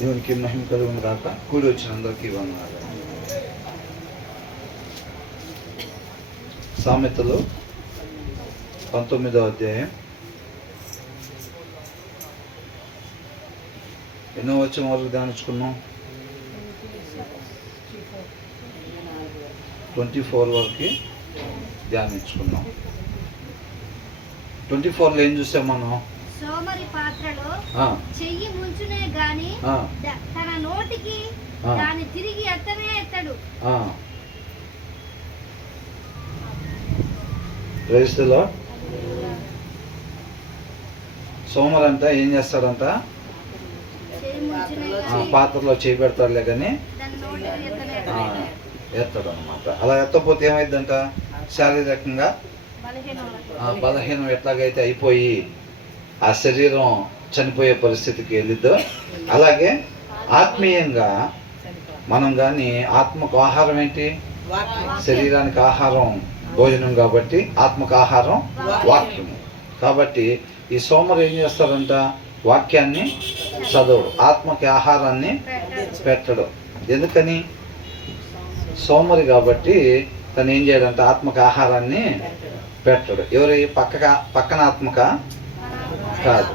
దేవునికి మహిమ కలుగును గాక. కూడి వచ్చిన అందరికీ వందనాలు. సామెతలు 19వ అధ్యాయం ఎన్నో వచ్చిన వరకు ధ్యానించుకున్నాం. 24 వరకు ధ్యానించుకున్నాం. 24లో ఏం చూసాం మనం? సోమరి పాత్రలో చెయ్యి ముంచునే గాని తన నోటికి దాన్ని తిరిగి ఎత్తనే ఎత్తడు. రైతులో సోమరు అంట ఏం చేస్తాడంట? పాత్రలో చేయి పెడతాడులే కానీ ఎత్తాడు అనమాట. అలా ఎత్తపోతే ఏమైందంట? శారీరకంగా బలహీనం ఎట్లాగైతే అయిపోయి ఆ శరీరం చనిపోయే పరిస్థితికి వెళ్ళిద్దో అలాగే ఆత్మీయంగా మనం కానీ ఆత్మకు ఆహారం ఏంటి? శరీరానికి ఆహారం భోజనం కాబట్టి ఆత్మకు ఆహారం వాక్యము. కాబట్టి ఈ సోమరు ఏం చేస్తారంట? వాక్యాన్ని చదవడు, ఆత్మకి ఆహారాన్ని పెట్టడు. ఎందుకని? సోమరి కాబట్టి తను ఏం చేయడంట? ఆత్మకి ఆహారాన్ని పెట్టడు. ఎవరి పక్కన ఆత్మక కాదు,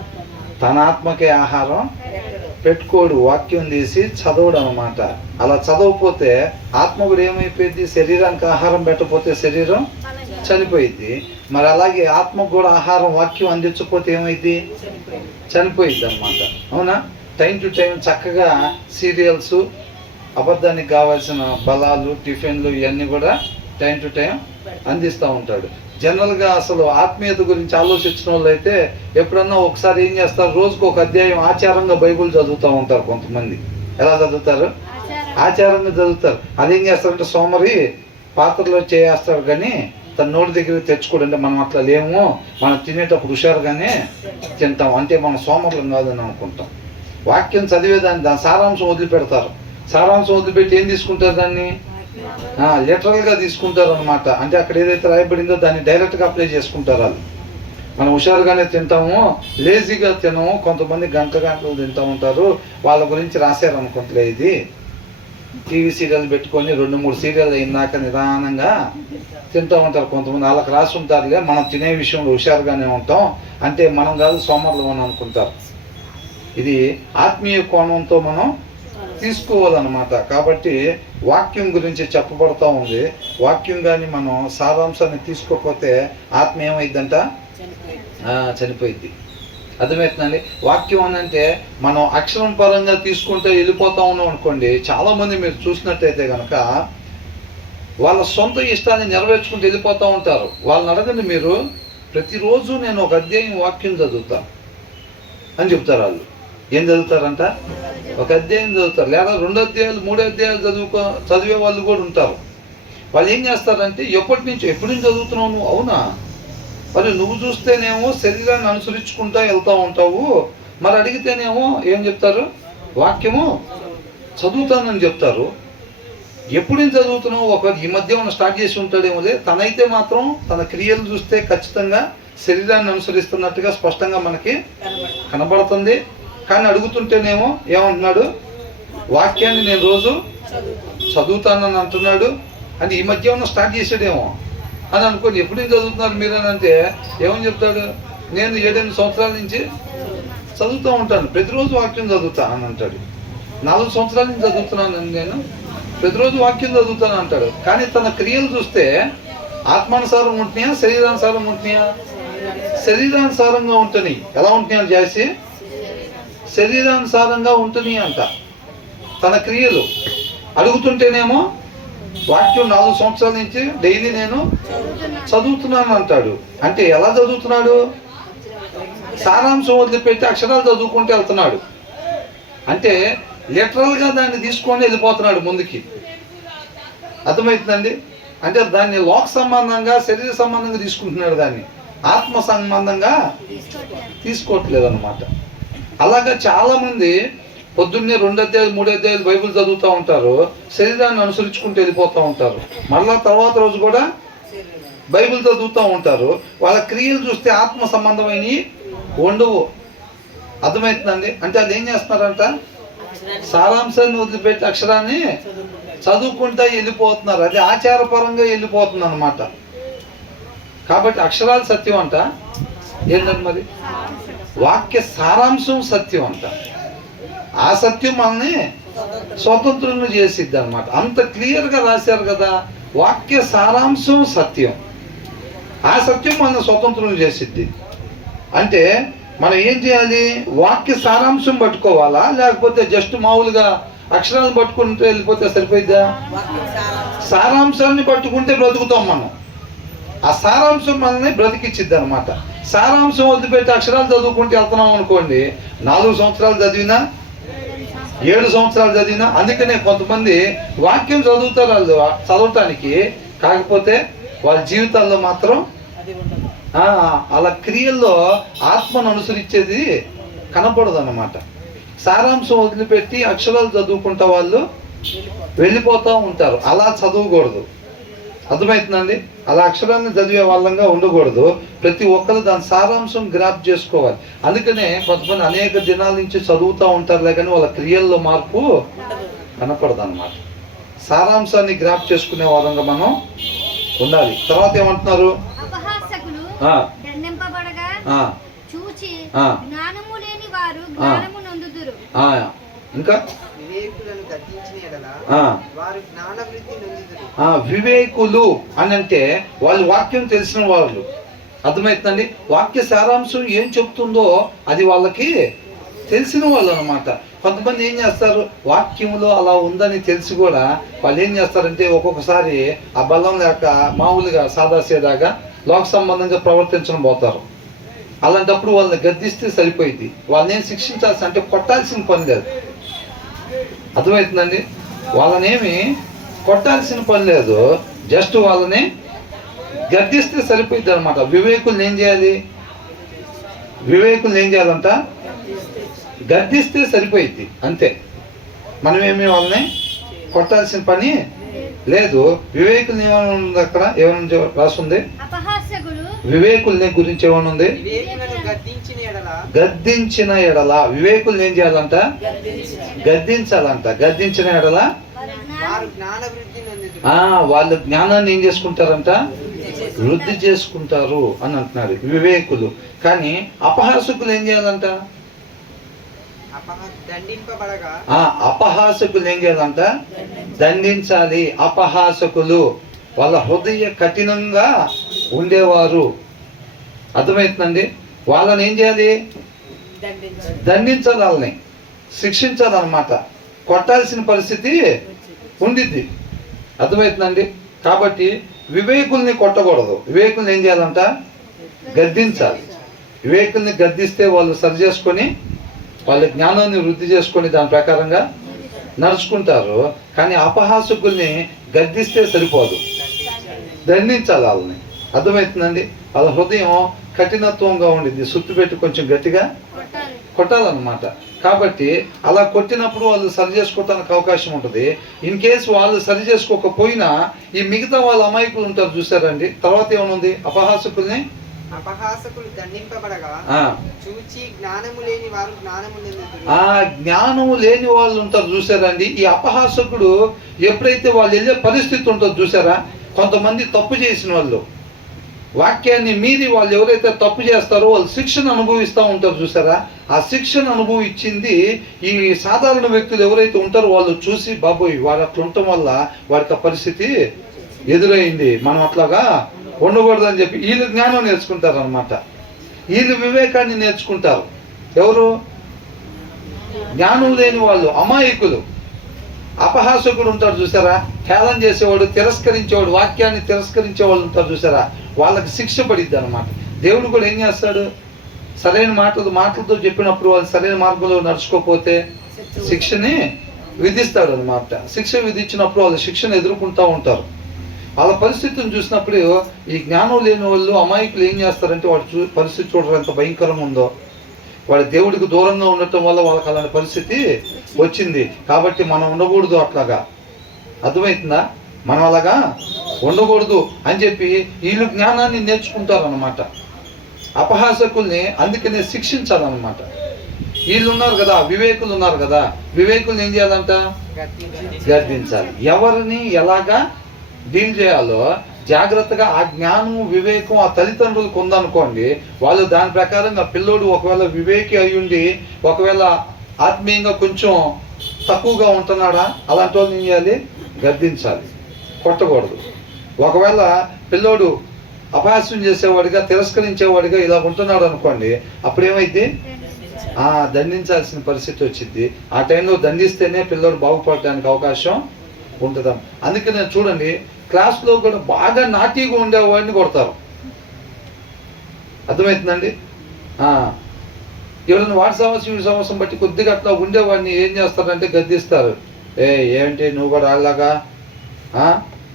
తన ఆత్మకే ఆహారం పెట్టుకోడు. వాక్యం తీసి చదవడం అనమాట. అలా చదవకపోతే ఆత్మ కూడా ఏమైపోయింది? శరీరానికి ఆహారం పెట్టకపోతే శరీరం చనిపోయింది. మరి అలాగే ఆత్మకు కూడా ఆహారం వాక్యం అందించకపోతే ఏమైంది? చనిపోయింది అనమాట. అవునా? టైం టు టైం చక్కగా సీరియల్స్, అబద్ధానికి కావాల్సిన బలాలు, టిఫిన్లు ఇవన్నీ కూడా టైం టు టైం అందిస్తూ ఉంటాడు. జనరల్గా అసలు ఆత్మీయత గురించి ఆలోచించిన వాళ్ళు అయితే ఎప్పుడన్నా ఒకసారి ఏం చేస్తారు? రోజుకు ఒక అధ్యాయం ఆచారంగా బైబుల్ చదువుతూ ఉంటారు. కొంతమంది ఎలా చదువుతారు? ఆచారంగా చదువుతారు. అదేం చేస్తారంటే సోమరి పాత్రలో చేస్తాడు కానీ తన నోటి దగ్గర తెచ్చుకోడంటే మనం అట్లా లేము. మనం తినేటప్పుడు హుషారుగానే తింటాం. అంటే మనం సోమరులం కాదని అనుకుంటాం. వాక్యం చదివేదాన్ని దాని సారాంశం వదిలిపెడతారు. సారాంశం వదిలిపెట్టి ఏం తీసుకుంటారు? దాన్ని లిటరల్గా తీసుకుంటారు అనమాట. అంటే అక్కడ ఏదైతే రాయబడిందో దాన్ని డైరెక్ట్గా అప్లై చేసుకుంటారు. వాళ్ళు మనం హుషారుగానే తింటాము, లేజీగా తినము. కొంతమంది గంటలు తింటూ ఉంటారు. వాళ్ళ గురించి రాశారు అనుకుంటలే. ఇది టీవీ సీరియల్ పెట్టుకొని 2-3 సీరియల్ అయినాక నిదానంగా తింటూ ఉంటారు కొంతమంది. వాళ్ళకి రాసి ఉంటారులే, మనం తినే విషయంలో హుషారుగానే ఉంటాం అంటే మనం కాదు సోమరులు అని అనుకుంటారు. ఇది ఆత్మీయ కోణంతో మనం తీసుకోవాలన్నమాట. కాబట్టి వాక్యం గురించి చెప్పబడుతూ ఉంది. వాక్యం కానీ మనం సారాంశాన్ని తీసుకోకపోతే ఆత్మ ఏమైందంట? చనిపోయింది. అర్థమవుతుందండి? వాక్యం అని అంటే మనం అక్షరం పరంగా తీసుకుంటే వెళ్ళిపోతా ఉన్నాం అనుకోండి. చాలామంది మీరు చూసినట్టయితే కనుక వాళ్ళ సొంత ఇష్టాన్ని నెరవేర్చుకుంటూ వెళ్ళిపోతూ ఉంటారు. వాళ్ళని అడగండి మీరు, ప్రతిరోజు నేను ఒక అధ్యాయం వాక్యం చదువుతాను అని చెప్తారు. వాళ్ళు ఏం చదువుతారంట? ఒక అధ్యాయం చదువుతారు, లేదా 2 అధ్యాయాలు 3 అధ్యాయాలు చదివే వాళ్ళు కూడా ఉంటారు. వాళ్ళు ఏం చేస్తారంటే ఎప్పటి నుంచి చదువుతున్నావు నువ్వు? అవునా? మరి నువ్వు చూస్తేనేమో శరీరాన్ని అనుసరించుకుంటా వెళ్తూ ఉంటావు. మరి అడిగితేనేమో ఏం చెప్తారు? వాక్యము చదువుతానని చెప్తారు. ఎప్పుడు నుంచి చదువుతున్నావు? ఈ మధ్య ఉన్న స్టార్ట్ చేసి ఉంటాడేమోలే. తనైతే మాత్రం తన క్రియలు చూస్తే ఖచ్చితంగా శరీరాన్ని అనుసరిస్తున్నట్టుగా స్పష్టంగా మనకి కనబడుతుంది. కానీ అడుగుతుంటేనేమో ఏమంటున్నాడు? వాక్యాన్ని నేను రోజు చదువుతానని అంటున్నాడు. అంటే ఈ మధ్య ఉన్న స్టార్ట్ చేసాడేమో అని అనుకోని ఎప్పుడు నుంచి చదువుతున్నారు మీరు అని అంటే ఏమని చెప్తాడు? నేను 7-8 సంవత్సరాల నుంచి చదువుతూ ఉంటాను, ప్రతిరోజు వాక్యం చదువుతా అని అంటాడు. 4 సంవత్సరాల నుంచి చదువుతున్నాను నేను, ప్రతిరోజు వాక్యం చదువుతాను అంటాడు. కానీ తన క్రియలు చూస్తే ఆత్మానుసారం ఉంటున్నాయా, శరీరానుసారం ఉంటున్నాయా? శరీరానుసారంగా ఉంటున్నాయి. ఎలా ఉంటున్నాయని చేసి శరీరానుసారంగా ఉంటుంది అంట తన క్రియలు. అడుగుతుంటేనేమో వాక్యం 4 సంవత్సరాల నుంచి డైలీ నేను చదువుతున్నాను అంటాడు. అంటే ఎలా చదువుతున్నాడు? సారాంశం వదిలిపెట్టి అక్షరాలు చదువుకుంటూ వెళ్తున్నాడు. అంటే లిటరల్గా దాన్ని తీసుకొని వెళ్ళిపోతున్నాడు ముందుకి. అర్థమవుతుందండి? అంటే దాన్ని లోక సంబంధంగా, శరీర సంబంధంగా తీసుకుంటున్నాడు, దాన్ని ఆత్మ సంబంధంగా తీసుకోవట్లేదు అన్నమాట. అలాగా చాలామంది పొద్దున్నే 2 అధ్యాయాలు 3 అధ్యాయాలు బైబిల్ చదువుతూ ఉంటారు, శరీరాన్ని అనుసరించుకుంటూ వెళ్ళిపోతూ ఉంటారు. మళ్ళా తర్వాత రోజు కూడా బైబిల్ చదువుతూ ఉంటారు. వాళ్ళ క్రియలు చూస్తే ఆత్మ సంబంధమైనవి ఉండవు. అర్థమవుతుందండి? అంటే అది ఏం చేస్తున్నారంట? సారాంశాన్ని వదిలిపెట్టి అక్షరాన్ని చదువుకుంటా వెళ్ళిపోతున్నారు. అది ఆచారపరంగా వెళ్ళిపోతుంది అన్నమాట. కాబట్టి అక్షరాలు సత్యం అంట. ఏంటంటే మరి వాక్య సారాంశం సత్యం అంట. ఆ సత్యం మనల్ని స్వతంత్రులను చేసిద్ది అనమాట. అంత క్లియర్గా రాశారు కదా. వాక్య సారాంశం సత్యం, ఆ సత్యం మనల్ని స్వతంత్రులను చేసిద్ది. అంటే మనం ఏం చేయాలి? వాక్య సారాంశం పట్టుకోవాలా, లేకపోతే జస్ట్ మామూలుగా అక్షరాలు పట్టుకుంటే వెళ్ళిపోతే సరిపోయిద్దా? సారాంశాన్ని పట్టుకుంటే బ్రతుకుతాం మనం. ఆ సారాంశం మనల్ని బ్రతికిచ్చిద్ది అనమాట. సారాంశం వదిలిపెట్టి అక్షరాలు చదువుకుంటూ వెళ్తున్నాం అనుకోండి, 4 సంవత్సరాలు చదివినా 7 సంవత్సరాలు చదివినా. అందుకనే కొంతమంది వాక్యం చదువుతారు వాళ్ళు చదవటానికి, కాకపోతే వాళ్ళ జీవితాల్లో మాత్రం అలా క్రియల్లో ఆత్మను అనుసరించేది కనపడదు అన్నమాట. సారాంశం వదిలిపెట్టి అక్షరాలు చదువుకుంటా వాళ్ళు వెళ్ళిపోతూ ఉంటారు. అలా చదవకూడదు. అర్థమవుతుందండి? అలా అక్షరాన్ని చదివే వాళ్ళంగా ఉండకూడదు. ప్రతి ఒక్కరు దాని సారాంశం గ్రాప్ చేసుకోవాలి. అందుకనే కొంతమంది అనేక దినాల నుంచి చదువుతూ ఉంటారులే కానీ వాళ్ళ క్రియల్లో మార్పు కనపడదు అన్నమాట. సారాంశాన్ని గ్రాప్ చేసుకునే వాళ్ళంగా మనం ఉండాలి. తర్వాత ఏమంటున్నారు? ఇంకా వివేకులు అని అంటే వాళ్ళు వాక్యం తెలిసిన వాళ్ళు. అర్థమవుతుందండి? వాక్య సారాంశం ఏం చెప్తుందో అది వాళ్ళకి తెలిసిన వాళ్ళు అనమాట. కొంతమంది ఏం చేస్తారు, వాక్యంలో అలా ఉందని తెలిసి కూడా వాళ్ళు ఏం చేస్తారంటే ఒక్కొక్కసారి ఆ బలం లేక మామూలుగా సాదాసేదాగా లోక సంబంధంగా ప్రవర్తించడం పోతారు. అలాంటప్పుడు వాళ్ళని గద్దిస్తే సరిపోయింది. వాళ్ళని ఏం శిక్షించాల్సి అంటే కొట్టాల్సిన పని లేదు. అర్థమవుతుందండి? వాళ్ళనేమి కొట్టాల్సిన పని లేదు, జస్ట్ వాళ్ళని గద్దిస్తే సరిపోయింది అనమాట. వివేకుల్ని ఏం చేయాలి? వివేకుల్ని ఏం చేయాలంట? గద్దిస్తే సరిపోయింది అంతే. మనమేమి వాళ్ళని కొట్టాల్సిన పని లేదు. వివేకుల్ని ఏమైనా ఉంది అక్కడ? ఏమైనా రాసుంది? వివేకుల్ని గురించి ఏమైనా ఉంది? గద్దించిన ఎడల. వివేకుల్ని ఏం చేయాలంట? గద్దించాలంట. గద్దించిన ఎడల వాళ్ళు జ్ఞానాన్ని ఏం చేసుకుంటారంట? వృద్ధి చేసుకుంటారు అని అంటున్నారు వివేకులు. కానీ అపహాసకులు ఏం చేయాలంట? అపహాసకులు ఏం చేయాలంట? దండించాలి. అపహాసకులు వాళ్ళ హృదయ కఠినంగా ఉండేవారు. అర్థమవుతుందండి? వాళ్ళని ఏం చేయాలి? దండించాలి, వాళ్ళని శిక్షించాలన్నమాట. కొట్టాల్సిన పరిస్థితి ఉండిద్ది. అర్థమవుతుందండి? కాబట్టి వివేకుల్ని కొట్టకూడదు. వివేకుల్ని ఏం చేయాలంట? గద్దించాలి. వివేకుల్ని గద్దిస్తే వాళ్ళు సరి చేసుకొని వాళ్ళ జ్ఞానాన్ని వృద్ధి చేసుకొని దాని ప్రకారంగా నడుచుకుంటారు. కానీ అపహాసకుల్ని గద్దిస్తే సరిపోదు, దండించాలి వాళ్ళని. అర్థమవుతుందండి? వాళ్ళ హృదయం కఠినత్వంగా ఉండింది, సుత్తు పెట్టి కొంచెం గట్టిగా కొట్టాలన్నమాట. కాబట్టి అలా కొట్టినప్పుడు వాళ్ళు సరి చేసుకోవటానికి అవకాశం ఉంటుంది. ఇన్ కేసు వాళ్ళు సరి చేసుకోకపోయినా ఈ మిగతా వాళ్ళ అమాయకులు ఉంటారు చూసారండి. తర్వాత ఏమనుంది? అపహాసకుల్ని దండింపబడగా చూచి జ్ఞానము లేని వారు జ్ఞానము నిందింతురు. జ్ఞానము లేని వాళ్ళు ఉంటారు చూసారండి. ఈ అపహాసకుడు ఎప్పుడైతే వాళ్ళు వెళ్ళే పరిస్థితి ఉంటుందో చూసారా, కొంతమంది తప్పు చేసిన వాళ్ళు వాక్యాన్ని మీరి వాళ్ళు ఎవరైతే తప్పు చేస్తారో వాళ్ళు శిక్షను అనుభవిస్తూ ఉంటారు చూసారా. ఆ శిక్షను అనుభవించింది ఈ సాధారణ వ్యక్తులు ఎవరైతే ఉంటారో వాళ్ళు చూసి బాబోయ్ వాడు అట్లా ఉండటం వల్ల వాడికి ఆ పరిస్థితి ఎదురైంది, మనం అట్లాగా ఉండకూడదని చెప్పి వీళ్ళు జ్ఞానం నేర్చుకుంటారు అనమాట. వీళ్ళు వివేకాన్ని నేర్చుకుంటారు. ఎవరు? జ్ఞానం లేని వాళ్ళు, అమాయకులు. అపహాసకుడు ఉంటాడు చూసారా, హేళన చేసేవాడు, తిరస్కరించేవాడు, వాక్యాన్ని తిరస్కరించేవాళ్ళు ఉంటారు చూసారా, వాళ్ళకి శిక్ష పడిద్ది అనమాట. దేవుడు కూడా ఏం చేస్తాడు? సరైన మాటలతో చెప్పినప్పుడు వాళ్ళు సరైన మార్గంలో నడుచుకోకపోతే శిక్షని విధిస్తాడు అనమాట. శిక్ష విధించినప్పుడు వాళ్ళు శిక్షను ఎదుర్కొంటూ ఉంటారు. వాళ్ళ పరిస్థితిని చూసినప్పుడు ఈ జ్ఞానం లేని వాళ్ళు అమాయకులు ఏం చేస్తారంటే వాడు పరిస్థితి చూడరు ఎంత భయంకరంగా ఉందో. వాడు దేవుడికి దూరంగా ఉండటం వల్ల వాళ్ళకి అలాంటి పరిస్థితి వచ్చింది. కాబట్టి మనం ఉండకూడదు అట్లాగా. అర్థమవుతుందా? మనం అలాగా ఉండకూడదు అని చెప్పి వీళ్ళు జ్ఞానాన్ని నేర్చుకుంటారు అన్నమాట. అపహాసకుల్ని అందుకనే శిక్షించాలన్నమాట. వీళ్ళు ఉన్నారు కదా, వివేకులు ఉన్నారు కదా, వివేకులు ఏం చేయాలంట? గద్దించాలి. ఎవరిని ఎలాగా డీల్ చేయాలో జాగ్రత్తగా ఆ జ్ఞానం వివేకం ఆ తల్లిదండ్రులకు ఉందనుకోండి, వాళ్ళు దాని ప్రకారంగా పిల్లోడు ఒకవేళ వివేకి అయ్యుండి ఒకవేళ ఆత్మీయంగా కొంచెం తక్కువగా ఉంటున్నాడా, అలాంటి వాళ్ళు ఏం చేయాలి? గద్దించాలి, కొట్టకూడదు. ఒకవేళ పిల్లోడు అపహాస్యం చేసేవాడిగా తిరస్కరించేవాడిగా ఇలా ఉంటున్నాడు అనుకోండి, అప్పుడు ఏమైంది? దండించాల్సిన పరిస్థితి వచ్చింది. ఆ టైంలో దండిస్తేనే పిల్లోడు బాగుపడడానికి అవకాశం ఉంటుందాం. అందుకే నేను చూడండి, క్లాస్లో కూడా బాగా నాటీగా ఉండేవాడిని కొడతారు. అర్థమవుతుందండి? ఎవరైనా వాడి సమస్యం బట్టి కొద్దిగా అట్లా ఉండేవాడిని ఏం చేస్తారంటే గద్దిస్తారు. ఏంటి నువ్వు కూడా అలాగా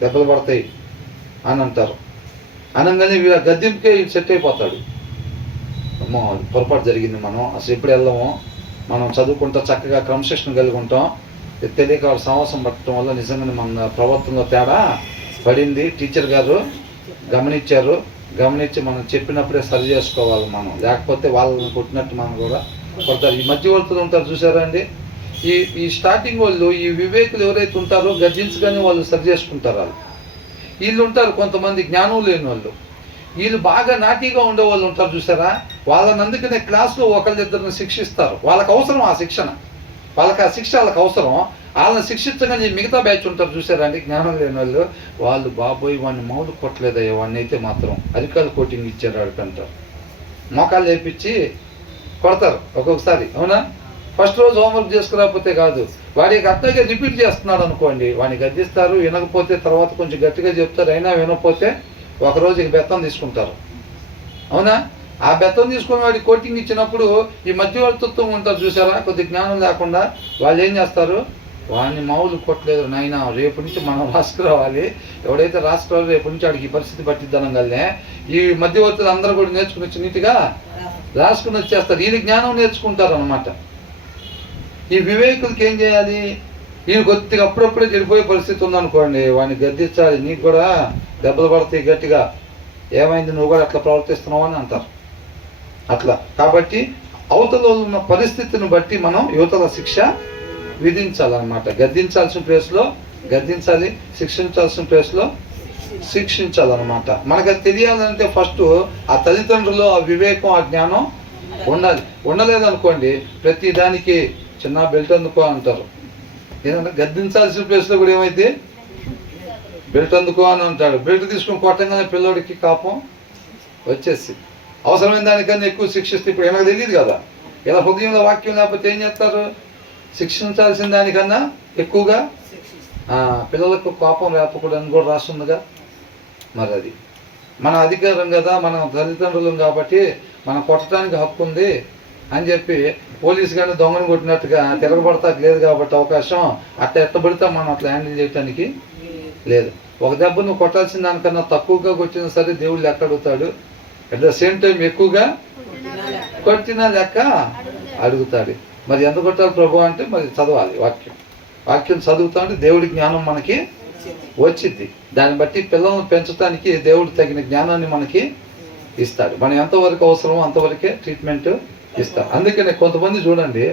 దెబ్బలు పడతాయి అని అంటారు. అనగానే వీళ్ళ గద్దింపుకే సెట్ అయిపోతాడు. అమ్మో పొరపాటు జరిగింది, మనం అసలు ఎప్పుడు వెళ్ళము, మనం చదువుకుంటా చక్కగా క్రమశిక్షణ కలిగి ఉంటాం, తెలియక వాళ్ళ సమాసం పట్టడం వల్ల నిజంగానే మన ప్రవర్తనలో తేడా పడింది. టీచర్ గారు గమనించి మనం చెప్పినప్పుడే సరి చేసుకోవాలి మనం, లేకపోతే వాళ్ళని కొట్టినట్టు మనం కూడా కొడతారు. ఈ మధ్యవర్తులు ఉంటారు చూసారా అండి, ఈ స్టార్టింగ్ వాళ్ళు, ఈ వివేకులు ఎవరైతే ఉంటారో గర్జించగానే వాళ్ళు సరి చేసుకుంటారు. వీళ్ళు ఉంటారు కొంతమంది జ్ఞానం లేని వాళ్ళు, వీళ్ళు బాగా నాటీగా ఉండే వాళ్ళు ఉంటారు చూసారా, వాళ్ళని అందుకనే క్లాస్లో ఒకళ్ళిద్దరిని శిక్షిస్తారు. వాళ్ళకి అవసరం ఆ శిక్షణ, వాళ్ళకి ఆ శిక్ష వాళ్ళకి అవసరం. వాళ్ళని శిక్షించగానే మిగతా బ్యాచ్ ఉంటారు చూసారా అండి, జ్ఞానం లేని వాళ్ళు బాబోయ్ వాడిని మౌలు కొట్టలేదయ్యా, వాడిని అయితే మాత్రం అరికాలు కోటింగ్ ఇచ్చారు వాడికంటారు, మోకాలు వేపించి కొడతారు ఒక్కొక్కసారి. అవునా? ఫస్ట్ రోజు హోంవర్క్ చేసుకురాకపోతే కాదు, వాడికి అట్లాగే రిపీట్ చేస్తున్నాడు అనుకోండి, వాడిని గద్దిస్తారు. వినకపోతే తర్వాత కొంచెం గట్టిగా చెప్తారు, అయినా వినకపోతే ఒకరోజుకి బెత్తం తీసుకుంటారు. అవునా? ఆ బెత్తం తీసుకుని వాడికి కోటింగ్ ఇచ్చినప్పుడు ఈ మధ్యవర్తిత్వం ఉంటారు చూసారా, కొద్ది జ్ఞానం లేకుండా వాళ్ళు ఏం చేస్తారు, వాడిని మామూలు కొట్టలేదు నాయన, రేపు నుంచి మనం రాసుకురావాలి, ఎవడైతే రాసుకురావాలో రేపు నుంచి వాడికి ఈ పరిస్థితి పట్టిద్దనగానే ఈ మధ్యవర్తులు అందరూ కూడా నేర్చుకుని వచ్చి నీట్గా రాసుకుని వచ్చేస్తారు. వీళ్ళు జ్ఞానం నేర్చుకుంటారు అనమాట. ఈ వివేకులకి ఏం చేయాలి, వీళ్ళు కొద్దిగా అప్పుడప్పుడే చెడిపోయే పరిస్థితి ఉందనుకోండి, వాడిని గద్దించాలి. నీకు కూడా దెబ్బలు పడతాయి గట్టిగా, ఏమైంది నువ్వు కూడా అట్లా ప్రవర్తిస్తున్నావు అని అంటారు. అట్లా కాబట్టి అవతల ఉన్న పరిస్థితిని బట్టి మనం యువతల శిక్ష విధించాలన్నమాట. గద్దించాల్సిన ప్లేస్లో గద్దించాలి, శిక్షించాల్సిన ప్లేస్లో శిక్షించాలన్నమాట. మనకు అది తెలియాలంటే ఫస్ట్ ఆ తల్లిదండ్రులు ఆ వివేకం ఆ జ్ఞానం ఉండాలి. ఉండలేదనుకోండి ప్రతి దానికి చిన్న బెల్ట్ అందుకో అంటారు. ఏదన్నా గద్దించాల్సిన ప్లేస్లో కూడా ఏమైతే బెల్ట్ అందుకో అని అంటాడు. బెల్ట్ తీసుకుని కొట్టంగానే పిల్లోడికి కాపం వచ్చేసి అవసరమైన దానికన్నా ఎక్కువ శిక్షిస్తే ఇప్పుడు ఏమైనా తెలియదు కదా, ఇలా హృదయంలో వాక్యం లేకపోతే ఏం చేస్తారు, శిక్షించాల్సిన దానికన్నా ఎక్కువగా పిల్లలకు కోపం రేపకూడదని కూడా రాస్తుందిగా. మరి అది మన అధికారం కదా, మన తల్లిదండ్రులం కాబట్టి మనం కొట్టడానికి హక్కు ఉంది అని చెప్పి పోలీసు కానీ దొంగను కొట్టినట్టుగా తిరగబడతాకి లేదు కాబట్టి అవకాశం, అట్లా ఎట్టబడితే మనం అట్లా హ్యాండిల్ చేయడానికి లేదు. ఒక దెబ్బ నువ్వు కొట్టాల్సిన దానికన్నా తక్కువగా కొట్టినా సరే దేవుడు లెక్క అడుగుతాడు, అట్ ద సేమ్ టైం ఎక్కువగా కొట్టిన లెక్క అడుగుతాడు. మరి ఎంత కొట్టాలి ప్రభు అంటే మరి చదవాలి, వాక్యం చదువుతా ఉంటే దేవుడి జ్ఞానం మనకి వచ్చింది. దాన్ని బట్టి పిల్లలను పెంచడానికి దేవుడు తగిన జ్ఞానాన్ని మనకి ఇస్తాడు. మనం ఎంతవరకు అవసరమో అంతవరకే ట్రీట్మెంట్ ఇస్తాడు. అందుకనే కొంతమంది చూడండి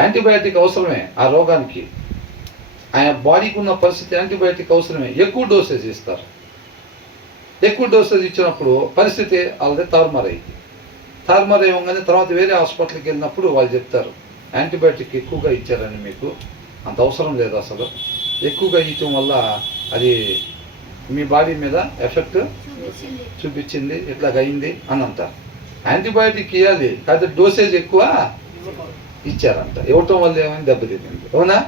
యాంటీబయాటిక్ అవసరమే ఆ రోగానికి, ఆయన బాడీకి ఉన్న పరిస్థితి యాంటీబయాటిక్ అవసరమే, ఎక్కువ డోసేజ్ ఇస్తారు. ఎక్కువ డోసేజ్ ఇచ్చినప్పుడు పరిస్థితి వాళ్ళది తారుమారు ఇవ్వగానే తర్వాత వేరే హాస్పిటల్కి వెళ్ళినప్పుడు వాళ్ళు చెప్తారు యాంటీబయాటిక్ ఎక్కువగా ఇచ్చారని, మీకు అంత అవసరం లేదు, అసలు ఎక్కువగా ఇవ్వటం వల్ల అది మీ బాడీ మీద ఎఫెక్ట్ చూపించింది, ఇట్లాగ అయింది అని అంటారు. యాంటీబయాటిక్ ఇవ్వాలి కాకపోతే డోసేజ్ ఎక్కువ ఇచ్చారంట, ఇవ్వటం వల్ల ఏమైంది దెబ్బతింది. అవునా?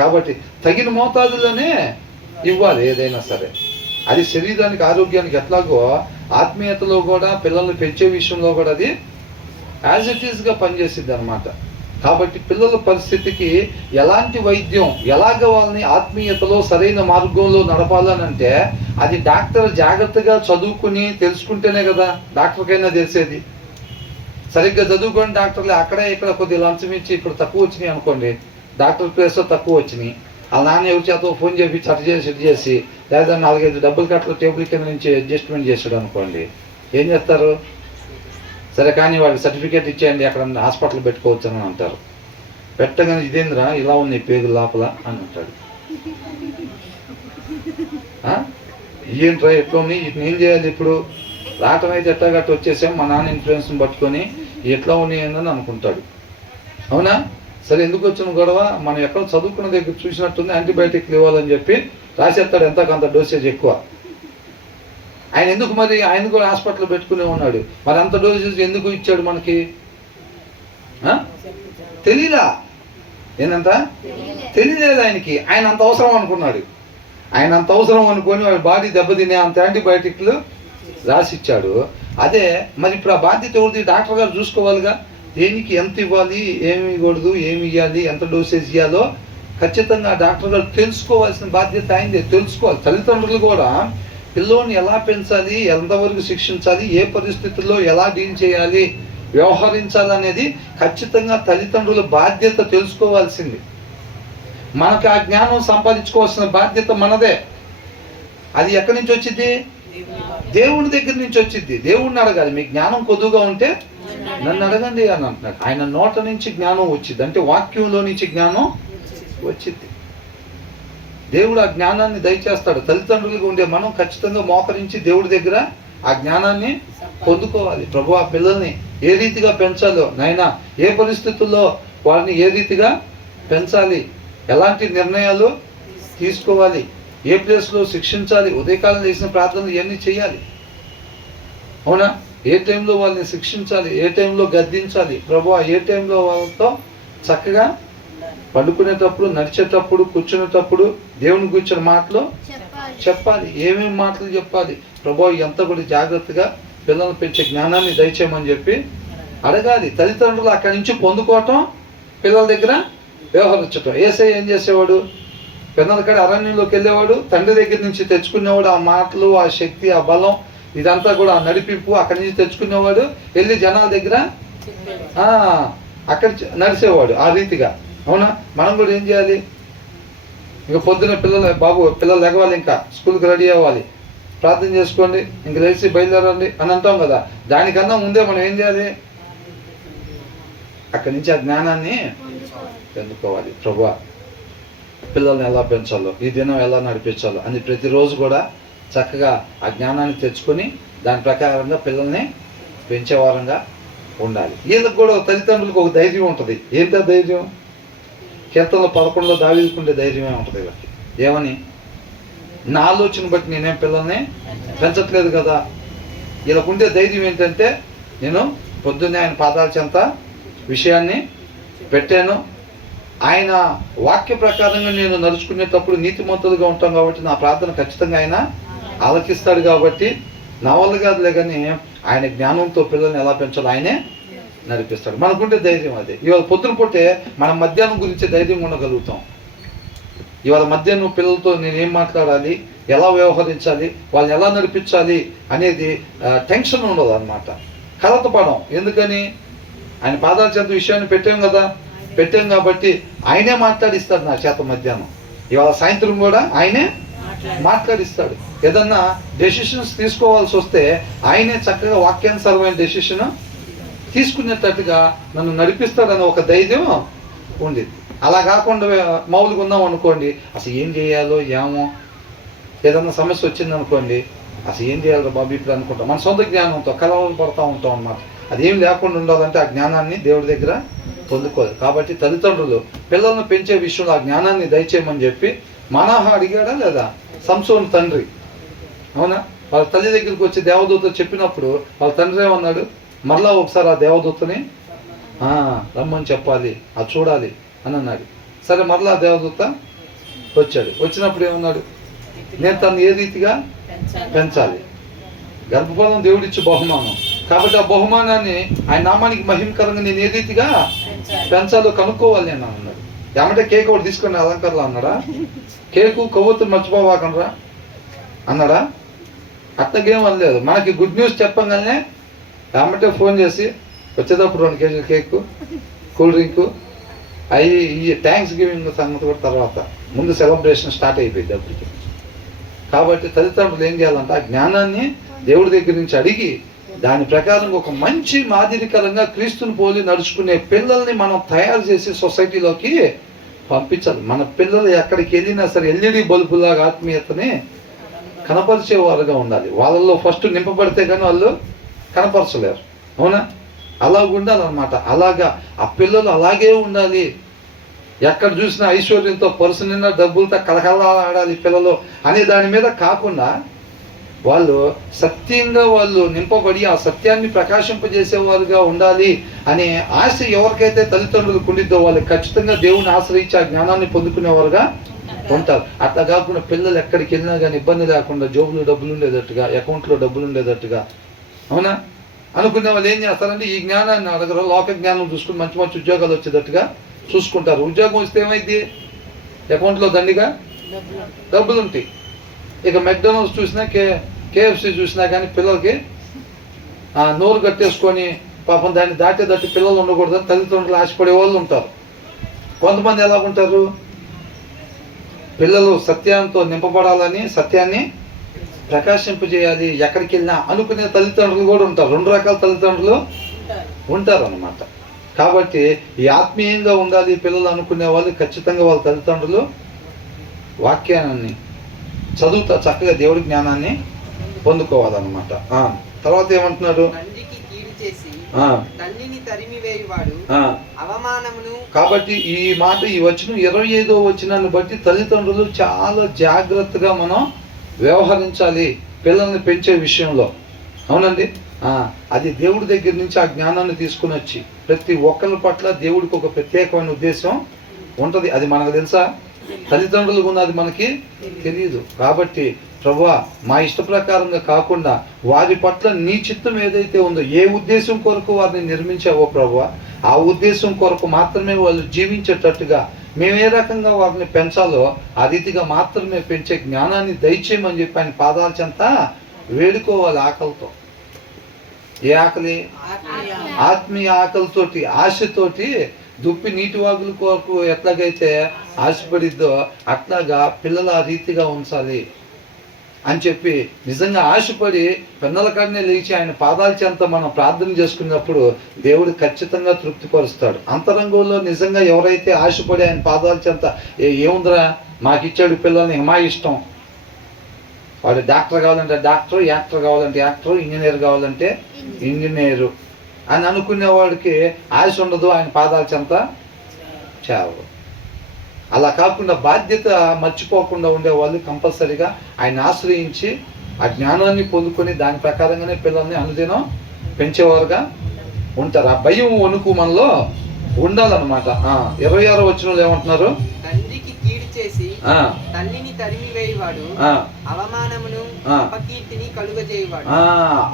కాబట్టి తగిన మోతాదులోనే ఇవ్వాలి ఏదైనా సరే. అది శరీరానికి ఆరోగ్యానికి ఎట్లాగో ఆత్మీయతలో కూడా పిల్లల్ని పెంచే విషయంలో కూడా అది యాజ్ ఇట్ ఈస్గా పనిచేసిద్ది అనమాట. కాబట్టి పిల్లల పరిస్థితికి ఎలాంటి వైద్యం ఎలాగ వాళ్ళని ఆత్మీయతలో సరైన మార్గంలో నడపాలనంటే అది డాక్టర్ జాగ్రత్తగా చదువుకుని తెలుసుకుంటేనే కదా డాక్టర్కైనా తెలిసేది. సరిగ్గా చదువుకొని డాక్టర్లు అక్కడే ఇక్కడ కొద్దిగా లంచం ఇచ్చి ఇప్పుడు తక్కువ వచ్చినాయి అనుకోండి, డాక్టర్ ప్లేస్లో తక్కువ వచ్చినాయి, వాళ్ళ నాన్న ఎవరి చేత ఫోన్ చేసి చట్ చేసి ఇటు చేసి లేదా 4-5 డబ్బులు కట్టలు టేబుల్ కింద నుంచి అడ్జస్ట్మెంట్ చేసాడు అనుకోండి, ఏం చేస్తారు? సరే కానీ వాడికి సర్టిఫికేట్ ఇచ్చేయండి, అక్కడ హాస్పిటల్ పెట్టుకోవచ్చు అని అంటారు. పెట్టగానే ఇదేంద్రా ఇలా ఉంది పేగు లోపల అని అంటాడు. ఏంట్రా ఎట్లా ఉంది, ఇటు ఏం చేయాలి ఇప్పుడు? రావటం అయితే ఎట్టాగట్టు వచ్చేసాం, మా నాన్న ఇన్ఫ్లుయెన్స్ని పట్టుకొని ఎట్లా ఉన్నాయని అనుకుంటాడు. అవునా? సరే ఎందుకు వచ్చిన గొడవ, మనం ఎక్కడ చదువుకున్న దగ్గర చూసినట్టుంది, యాంటీబయాటిక్లు ఇవ్వాలని చెప్పి రాసేస్తాడు, ఎంతకంత డోసేజ్ ఎక్కువ. ఆయన ఎందుకు మరి, ఆయన కూడా హాస్పిటల్ పెట్టుకునే ఉన్నాడు, మరి అంత డోసేజ్ ఎందుకు ఇచ్చాడు మనకి? తెలీదా? ఏంటంత తెలియలేదు ఆయనకి. ఆయన అంత అవసరం అనుకున్నాడు. ఆయన అంత అవసరం అనుకొని వాడి బాడీ దెబ్బతినే అంత యాంటీబయాటిక్లు రాసిచ్చాడు. అదే మరి ఇప్పుడు ఆ బాధ్యత ఎవరిది? డాక్టర్ గారు చూసుకోవాలిగా. దేనికి ఎంత ఇవ్వాలి, ఏమి ఇవ్వకూడదు, ఏమి ఇవ్వాలి, ఎంత డోసేజ్ ఇవ్వాలో ఖచ్చితంగా డాక్టర్ గారు తెలుసుకోవాల్సిన బాధ్యత ఆయనదే. తెలుసుకోవాలి. తల్లిదండ్రులు కూడా పిల్లోని ఎలా పెంచాలి, ఎంతవరకు శిక్షించాలి, ఏ పరిస్థితుల్లో ఎలా డీల్ చేయాలి, వ్యవహరించాలనేది ఖచ్చితంగా తల్లిదండ్రుల బాధ్యత తెలుసుకోవాల్సింది. మనకు ఆ జ్ఞానం సంపాదించుకోవాల్సిన బాధ్యత మనదే. అది ఎక్కడి నుంచి వచ్చింది? దేవుని దగ్గర నుంచి వచ్చింది. దేవుడిని అడగాలి. మీ జ్ఞానం కొద్దుగా ఉంటే నన్ను అడగండి అని అంటున్నాడు. ఆయన నోట నుంచి జ్ఞానం వచ్చింది, అంటే వాక్యంలో నుంచి జ్ఞానం వచ్చింది. దేవుడు ఆ జ్ఞానాన్ని దయచేస్తాడు. తల్లిదండ్రులుగా ఉండే మనం ఖచ్చితంగా మోకరించి దేవుడి దగ్గర ఆ జ్ఞానాన్ని పొందుకోవాలి. ప్రభు ఆ పిల్లల్ని ఏ రీతిగా పెంచాలో, నాయనా ఏ పరిస్థితుల్లో వారిని ఏ రీతిగా పెంచాలి, ఎలాంటి నిర్ణయాలు తీసుకోవాలి, ఏ ప్లేస్లో శిక్షించాలి, ఉదయకాలం చేసిన ప్రార్థనలు ఇవన్నీ చేయాలి. అవునా? ఏ టైంలో వాళ్ళని శిక్షించాలి, ఏ టైంలో గద్దించాలి, ప్రభు ఏ టైంలో వాళ్ళతో చక్కగా పండుకునేటప్పుడు, నడిచేటప్పుడు, కూర్చునేటప్పుడు దేవుని కూర్చున్న మాటలు చెప్పాలి. ఏమేమి మాటలు చెప్పాలి, ప్రభు ఎంత కూడా జాగ్రత్తగా పిల్లల్ని పెంచే జ్ఞానాన్ని దయచేయమని చెప్పి అడగాలి. తల్లిదండ్రులు అక్కడి నుంచి పొందుకోవటం, పిల్లల దగ్గర వ్యవహరించటం. యేసయ్య ఏం చేసేవాడు? పిల్లల కాడ అరణ్యంలోకి వెళ్ళేవాడు, తండ్రి దగ్గర నుంచి తెచ్చుకునేవాడు ఆ మాటలు, ఆ శక్తి, ఆ బలం, ఇదంతా కూడా ఆ నడిపింపు అక్కడి నుంచి తెచ్చుకునేవాడు. వెళ్ళి జనాల దగ్గర అక్కడ నడిచేవాడు ఆ రీతిగా. అవునా? మనం కూడా ఏం చేయాలి? ఇంకా పొద్దున్న పిల్లలు ఎగవాలి, ఇంకా స్కూల్కి రెడీ అవ్వాలి, ప్రార్థన చేసుకోండి, ఇంక లేచి బయలుదేరండి అని అంటాం కదా. దానికన్నా ముందే మనం ఏం చేయాలి? అక్కడి నుంచి ఆ జ్ఞానాన్ని పొందుకోవాలి. ప్రభువా పిల్లల్ని ఎలా పెంచాలో, ఈ దినం ఎలా నడిపించాలో అని ప్రతిరోజు కూడా చక్కగా ఆ జ్ఞానాన్ని తెచ్చుకొని దాని ప్రకారంగా పిల్లల్ని పెంచేవారంగా ఉండాలి. వీళ్ళకి కూడా తల్లిదండ్రులకు ఒక ధైర్యం ఉంటుంది. ఏంటో ధైర్యం? కీర్తనలో 11లో దావీదుకుండే ధైర్యమే ఉంటుంది వీళ్ళకి. ఏమని? నా ఆలోచన బట్టి నేనేం పిల్లల్ని పెంచట్లేదు కదా. వీళ్ళకు ఉండే ధైర్యం ఏంటంటే, నేను పొద్దున్నే ఆయన పాదాల చెంత విషయాన్ని పెట్టాను, ఆయన వాక్య ప్రకారంగా నేను నడుచుకునేటప్పుడు నీతిమంతులుగా ఉంటాం కాబట్టి నా ప్రార్థన ఖచ్చితంగా ఆయన ఆలకిస్తాడు కాబట్టి నా వల్ల కాదులే, కానీ ఆయన జ్ఞానంతో పిల్లల్ని ఎలా పెంచాలో ఆయనే నడిపిస్తాడు. మనకుంటే ధైర్యం అదే. ఇవాళ పొద్దున పుట్టే మనం మధ్యాహ్నం గురించి ధైర్యం ఉండగలుగుతాం. ఇవాళ మధ్యాహ్నం పిల్లలతో నేను ఏం మాట్లాడాలి, ఎలా వ్యవహరించాలి, వాళ్ళని ఎలా నడిపించాలి అనేది టెన్షన్ ఉండదు అన్నమాట. కలత పడం. ఎందుకని? ఆయన పాదాల చేత విషయాన్ని పెట్టాం కదా. పెట్టాం కాబట్టి ఆయనే మాట్లాడిస్తాడు నా చేత మధ్యాహ్నం. ఇవాళ సాయంత్రం కూడా ఆయనే మాట్లాడిస్తాడు. ఏదన్నా డెసిషన్స్ తీసుకోవాల్సి వస్తే ఆయనే చక్కగా వాక్యానుసారమైన డెసిషన్ తీసుకునేటట్టుగా నన్ను నడిపిస్తాడని ఒక ధైర్యం ఉండేది. అలా కాకుండా మామూలుగా ఉన్నాం అనుకోండి, అసలు ఏం చేయాలో ఏమో, ఏదన్నా సమస్య వచ్చిందనుకోండి, అసలు ఏం చేయాలో బాబు ఇప్పుడు అనుకుంటాం. మన సొంత జ్ఞానంతో కలవలు పడుతూ ఉంటాం అన్నమాట. అదేం లేకుండా ఉండాలంటే ఆ జ్ఞానాన్ని దేవుడి దగ్గర పొందుకోదు. కాబట్టి తల్లిదండ్రులు పిల్లలను పెంచే విషయంలో ఆ జ్ఞానాన్ని దయచేయమని చెప్పి మనహ అడిగాడా లేదా? సంసోను తండ్రి. అవునా? వాళ్ళ తల్లి దగ్గరికి వచ్చి దేవదూత చెప్పినప్పుడు వాళ్ళ తండ్రి ఏమన్నాడు? మరలా ఒకసారి ఆ దేవదూతని రమ్మని చెప్పాలి, అది చూడాలి అని అన్నాడు. సరే మరలా దేవదూత వచ్చాడు. వచ్చినప్పుడు ఏమన్నాడు? నేను తను ఏ రీతిగా పెంచాలి. గర్భఫలం దేవుడిచ్చే బహుమానం కాబట్టి ఆ బహుమానాన్ని ఆయన నామానికి మహిమకరంగా నేను ఏ రీతిగా పెంచాలో కనుక్కోవాలి నేను అన్నాడు. ఏమంటే కేక్ ఒకటి తీసుకుని అలంకరలా అన్నాడా? కేకు కొవ్వొత్తులు మర్చిపోవాకండ్రా అన్నాడా? అత్తగేం అనలేదు. మనకి గుడ్ న్యూస్ చెప్పగానే ఏమంటే ఫోన్ చేసి వచ్చేటప్పుడు 2 కేజీల కేకు, కూల్ డ్రింకు, ఈ థ్యాంక్స్ గివింగ్ సంగతి కూడా తర్వాత, ముందు సెలబ్రేషన్ స్టార్ట్ అయిపోయింది అప్పటికి. కాబట్టి తల్లిదండ్రులు ఏం చేయాలంటే ఆ జ్ఞానాన్ని దేవుడి దగ్గర నుంచి అడిగి దాని ప్రకారం ఒక మంచి మాదిరికరంగా క్రీస్తుని పోలి నడుచుకునే పిల్లల్ని మనం తయారు చేసి సొసైటీలోకి పంపించాలి. మన పిల్లలు ఎక్కడికి వెళ్ళినా సరే ఎల్ఈడి బల్బులాగా ఆత్మీయతని కనపరిచేవారుగా ఉండాలి. వాళ్ళల్లో ఫస్ట్ నింపబడితే కానీ వాళ్ళు కనపరచలేరు. అవునా? అలాగ ఉండాలన్నమాట. అలాగా ఆ పిల్లలు అలాగే ఉండాలి. ఎక్కడ చూసినా ఐశ్వర్యంతో పరుసు నిండా డబ్బులతో కలకలా ఆడాలి పిల్లలు అనే దాని మీద కాకుండా వాళ్ళు సత్యంగా వాళ్ళు నింపబడి ఆ సత్యాన్ని ప్రకాశింపజేసేవారుగా ఉండాలి అనే ఆశ ఎవరికైతే తల్లిదండ్రులకు ఉండిద్దో వాళ్ళు ఖచ్చితంగా దేవుని ఆశ్రయించి ఆ జ్ఞానాన్ని పొందుకునేవారుగా ఉంటారు. అట్లా కాకుండా పిల్లలు ఎక్కడికి వెళ్ళినా కానీ ఇబ్బంది లేకుండా జోబులో డబ్బులు ఉండేటట్టుగా, అకౌంట్లో డబ్బులు ఉండేటట్టుగా, అవునా అనుకునే వాళ్ళు ఏం చేస్తారంటే ఈ జ్ఞానాన్ని అడగరు, లోక జ్ఞానం చూసుకుని మంచి మంచి ఉద్యోగాలు వచ్చేటట్టుగా చూసుకుంటారు. ఉద్యోగం వస్తే ఏమైంది? అకౌంట్లో దండిగా డబ్బులు ఉంటాయి. ఇక మెక్డొనాల్డ్స్ చూసినా కేఎఫ్సి చూసినా కానీ పిల్లలకి నోరు కట్టేసుకొని పాపం దాన్ని దాటేదట్టు పిల్లలు ఉండకూడదని తల్లిదండ్రులు ఆశపడే వాళ్ళు ఉంటారు. కొంతమంది ఎలా ఉంటారు? పిల్లలు సత్యంతో నింపబడాలని, సత్యాన్ని ప్రకాశింపజేయాలి ఎక్కడికి వెళ్ళినా అనుకునే తల్లిదండ్రులు కూడా ఉంటారు. రెండు రకాల తల్లిదండ్రులు ఉంటారు అన్నమాట. కాబట్టి ఈ ఆత్మీయంగా ఉండాలి పిల్లలు అనుకునే వాళ్ళు ఖచ్చితంగా వాళ్ళ తల్లిదండ్రులు వాక్యాన్ని చదువుతా చక్కగా దేవుడి జ్ఞానాన్ని పొందుకోవాలన్నమాట. తర్వాత ఏమంటున్నాడు? కాబట్టి ఈ మాట ఈ వచనం 25వ వచనాన్ని బట్టి తల్లిదండ్రులు చాలా జాగ్రత్తగా మనం వ్యవహరించాలి పిల్లల్ని పెంచే విషయంలో. అవునండి. అది దేవుడి దగ్గర నుంచి ఆ జ్ఞానాన్ని తీసుకుని వచ్చి ప్రతి ఒక్కరి పట్ల దేవుడికి ఒక ప్రత్యేకమైన ఉద్దేశం ఉంటుంది. అది మనకు తెలుసా? తల్లిదండ్రులకు ఉన్నది మనకి తెలియదు. కాబట్టి ప్రభువా మా ఇష్ట ప్రకారంగా కాకుండా వారి పట్ల నీ చిత్తం ఏదైతే ఉందో, ఏ ఉద్దేశం కొరకు వారిని నిర్మించావో ప్రభువా ఆ ఉద్దేశం కొరకు మాత్రమే వాళ్ళు జీవించేటట్టుగా మేము ఏ రకంగా వారిని పెంచాలో ఆ రీతిగా మాత్రమే పెంచే జ్ఞానాన్ని దయచేయమని చెప్పి ఆయన పాదాల చెంత వేడుకోవాలి. ఆకలితో. ఏ ఆకలి? ఆత్మీయ ఆకలితోటి, ఆశతోటి దుప్పి నీటి వాగుల కొరకు ఎట్లాగైతే ఆశపడిద్దో అట్లాగా పిల్లలు ఆ రీతిగా ఉంచాలి అని చెప్పి నిజంగా ఆశపడి పెన్నల కాడనే లేచి ఆయన పాదాల చెంత మనం ప్రార్థన చేసుకున్నప్పుడు దేవుడు ఖచ్చితంగా తృప్తిపరుస్తాడు. అంతరంగంలో నిజంగా ఎవరైతే ఆశపడి ఆయన పాదాల చెంత ఏముందిరా మాకు ఇచ్చాడు పిల్లల్ని మా ఇష్టం, వాడు డాక్టర్ కావాలంటే డాక్టర్, యాక్టర్ కావాలంటే యాక్టర్, ఇంజనీర్ కావాలంటే ఇంజనీరు అని అనుకునేవాడికి ఆశ ఉండదు ఆయన పాదాల చెంత చేరదు. అలా కాకుండా బాధ్యత మర్చిపోకుండా ఉండేవాళ్ళు కంపల్సరీగా ఆయన ఆశ్రయించి ఆ జ్ఞానాన్ని పొందుకొని దాని ప్రకారంగానే పిల్లల్ని అనుదినం పెంచేవారుగా ఉంటారు. ఆ భయం వణుకు మనలో ఉండాలన్నమాట. 26వ వచనంలో ఏమంటున్నారు? తండ్రికి కీడు చేసి తల్లిని తరిమి వేయవాడు అవమానమును అపకీర్తిని కలుగజేయవాడు.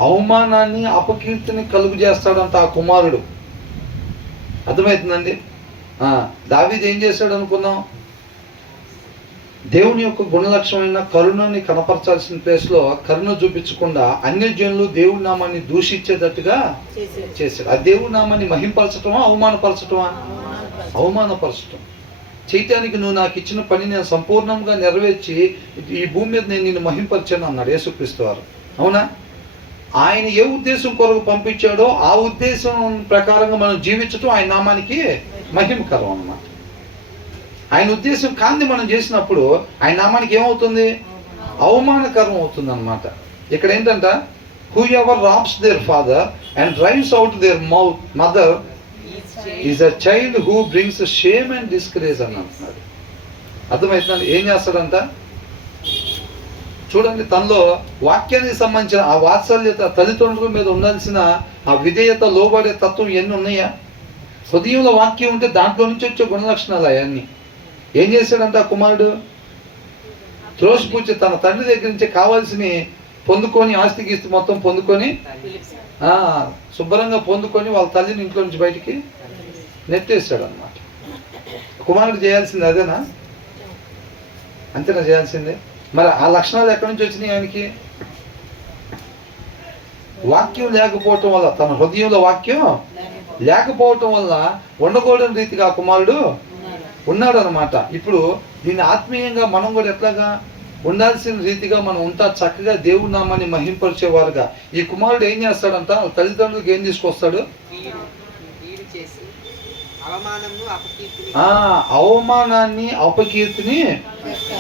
అవమానాన్ని అపకీర్తిని కలుగు చేస్తాడంట ఆ కుమారుడు. అర్థమవుతుందండి? దావీదు ఏం చేశాడు అనుకున్నాం? దేవుని యొక్క గుణలక్షణమైన కరుణని కనపరచాల్సిన ప్లేస్లో కరుణ చూపించకుండా అన్యజనులు దేవుడి నామాన్ని దూషించేటట్టుగా చేశాడు. ఆ దేవుడి నామాన్ని మహింపరచటమా అవమానపరచటమా? అవమానపరచటం. చేయటానికి నువ్వు నాకు ఇచ్చిన పని నేను సంపూర్ణంగా నెరవేర్చి ఈ భూమి మీద నేను నిన్ను మహింపరిచాను అన్నాడు యేసుక్రీస్తు వారు. అవునా? ఆయన ఏ ఉద్దేశం కొరకు పంపించాడో ఆ ఉద్దేశం ప్రకారంగా మనం జీవించటం ఆయన నామానికి మహిమకరం అన్నమాట. ఆయన ఉద్దేశం కాంతి మనం చేసినప్పుడు ఆయన నామానికి ఏమవుతుంది? అవమానకరం అవుతుంది అన్నమాట. ఇక్కడ ఏంటంట? Who ever robs there father and drives out there mother is a child who brings shame and discourage అని అంటున్నాడు. అర్థమవుతుందండి? ఏం చేస్తాడంట? చూడండి, తనలో వాక్యానికి సంబంధించిన ఆ వాత్సల్యత, తల్లిదండ్రుల మీద ఉండాల్సిన ఆ విధేయత, లోబడే తత్వం ఎన్ని ఉన్నాయా? హృదయంలో వాక్యం ఉంటే దాంట్లో నుంచి వచ్చే గుణలక్షణాలు అవన్నీ. ఏం చేశాడంట ఆ కుమారుడు? త్రోసిపుచ్చి తన తండ్రి దగ్గర నుంచి కావాల్సిన పొందుకొని, ఆస్తి గీస్తి మొత్తం పొందుకొని శుభ్రంగా పొందుకొని వాళ్ళ తల్లిని ఇంట్లో నుంచి బయటికి నెట్టేశాడు అన్నమాట. కుమారుడు చేయాల్సింది అదేనా? అంతేనా చేయాల్సిందే? మరి ఆ లక్షణాలు ఎక్కడి నుంచి వచ్చినాయి ఆయనకి? వాక్యం లేకపోవటం వల్ల, తన హృదయంలో వాక్యం లేకపోవటం వల్ల ఉండకూడని రీతిగా ఆ కుమారుడు ఉన్నాడు అనమాట. ఇప్పుడు దీన్ని ఆత్మీయంగా మనం కూడా ఎట్లాగా ఉండాల్సిన రీతిగా మనం ఉంటా చక్కగా దేవుడి నామాన్ని మహింపరిచేవారుగా. ఈ కుమారుడు ఏం చేస్తాడంట, తల్లిదండ్రులకు ఏం తీసుకొస్తాడు? అవమానాన్ని అపకీర్తిని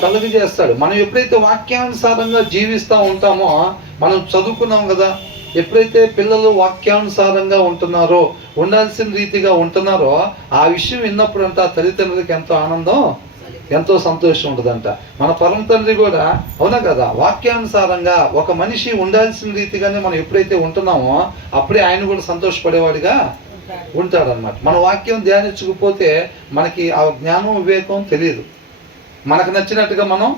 కలుగు చేస్తాడు. మనం ఎప్పుడైతే వాక్యానుసారంగా జీవిస్తూ ఉంటామో, మనం చదువుకున్నాం కదా, ఎప్పుడైతే పిల్లలు వాక్యానుసారంగా ఉంటున్నారో, ఉండాల్సిన రీతిగా ఉంటున్నారో, ఆ విషయం విన్నప్పుడు అంట తల్లిదండ్రులకు ఎంతో ఆనందం, ఎంతో సంతోషం ఉంటుందంట. మన పరమ తండ్రి కూడా అవునా కదా, వాక్యానుసారంగా ఒక మనిషి ఉండాల్సిన రీతిగానే మనం ఎప్పుడైతే ఉంటున్నామో అప్పుడే ఆయన కూడా సంతోషపడేవాడిగా ఉంటాడనమాట. మన వాక్యం ధ్యానించకపోతే మనకి ఆ జ్ఞానం వివేకం తెలియదు, మనకు నచ్చినట్టుగా మనం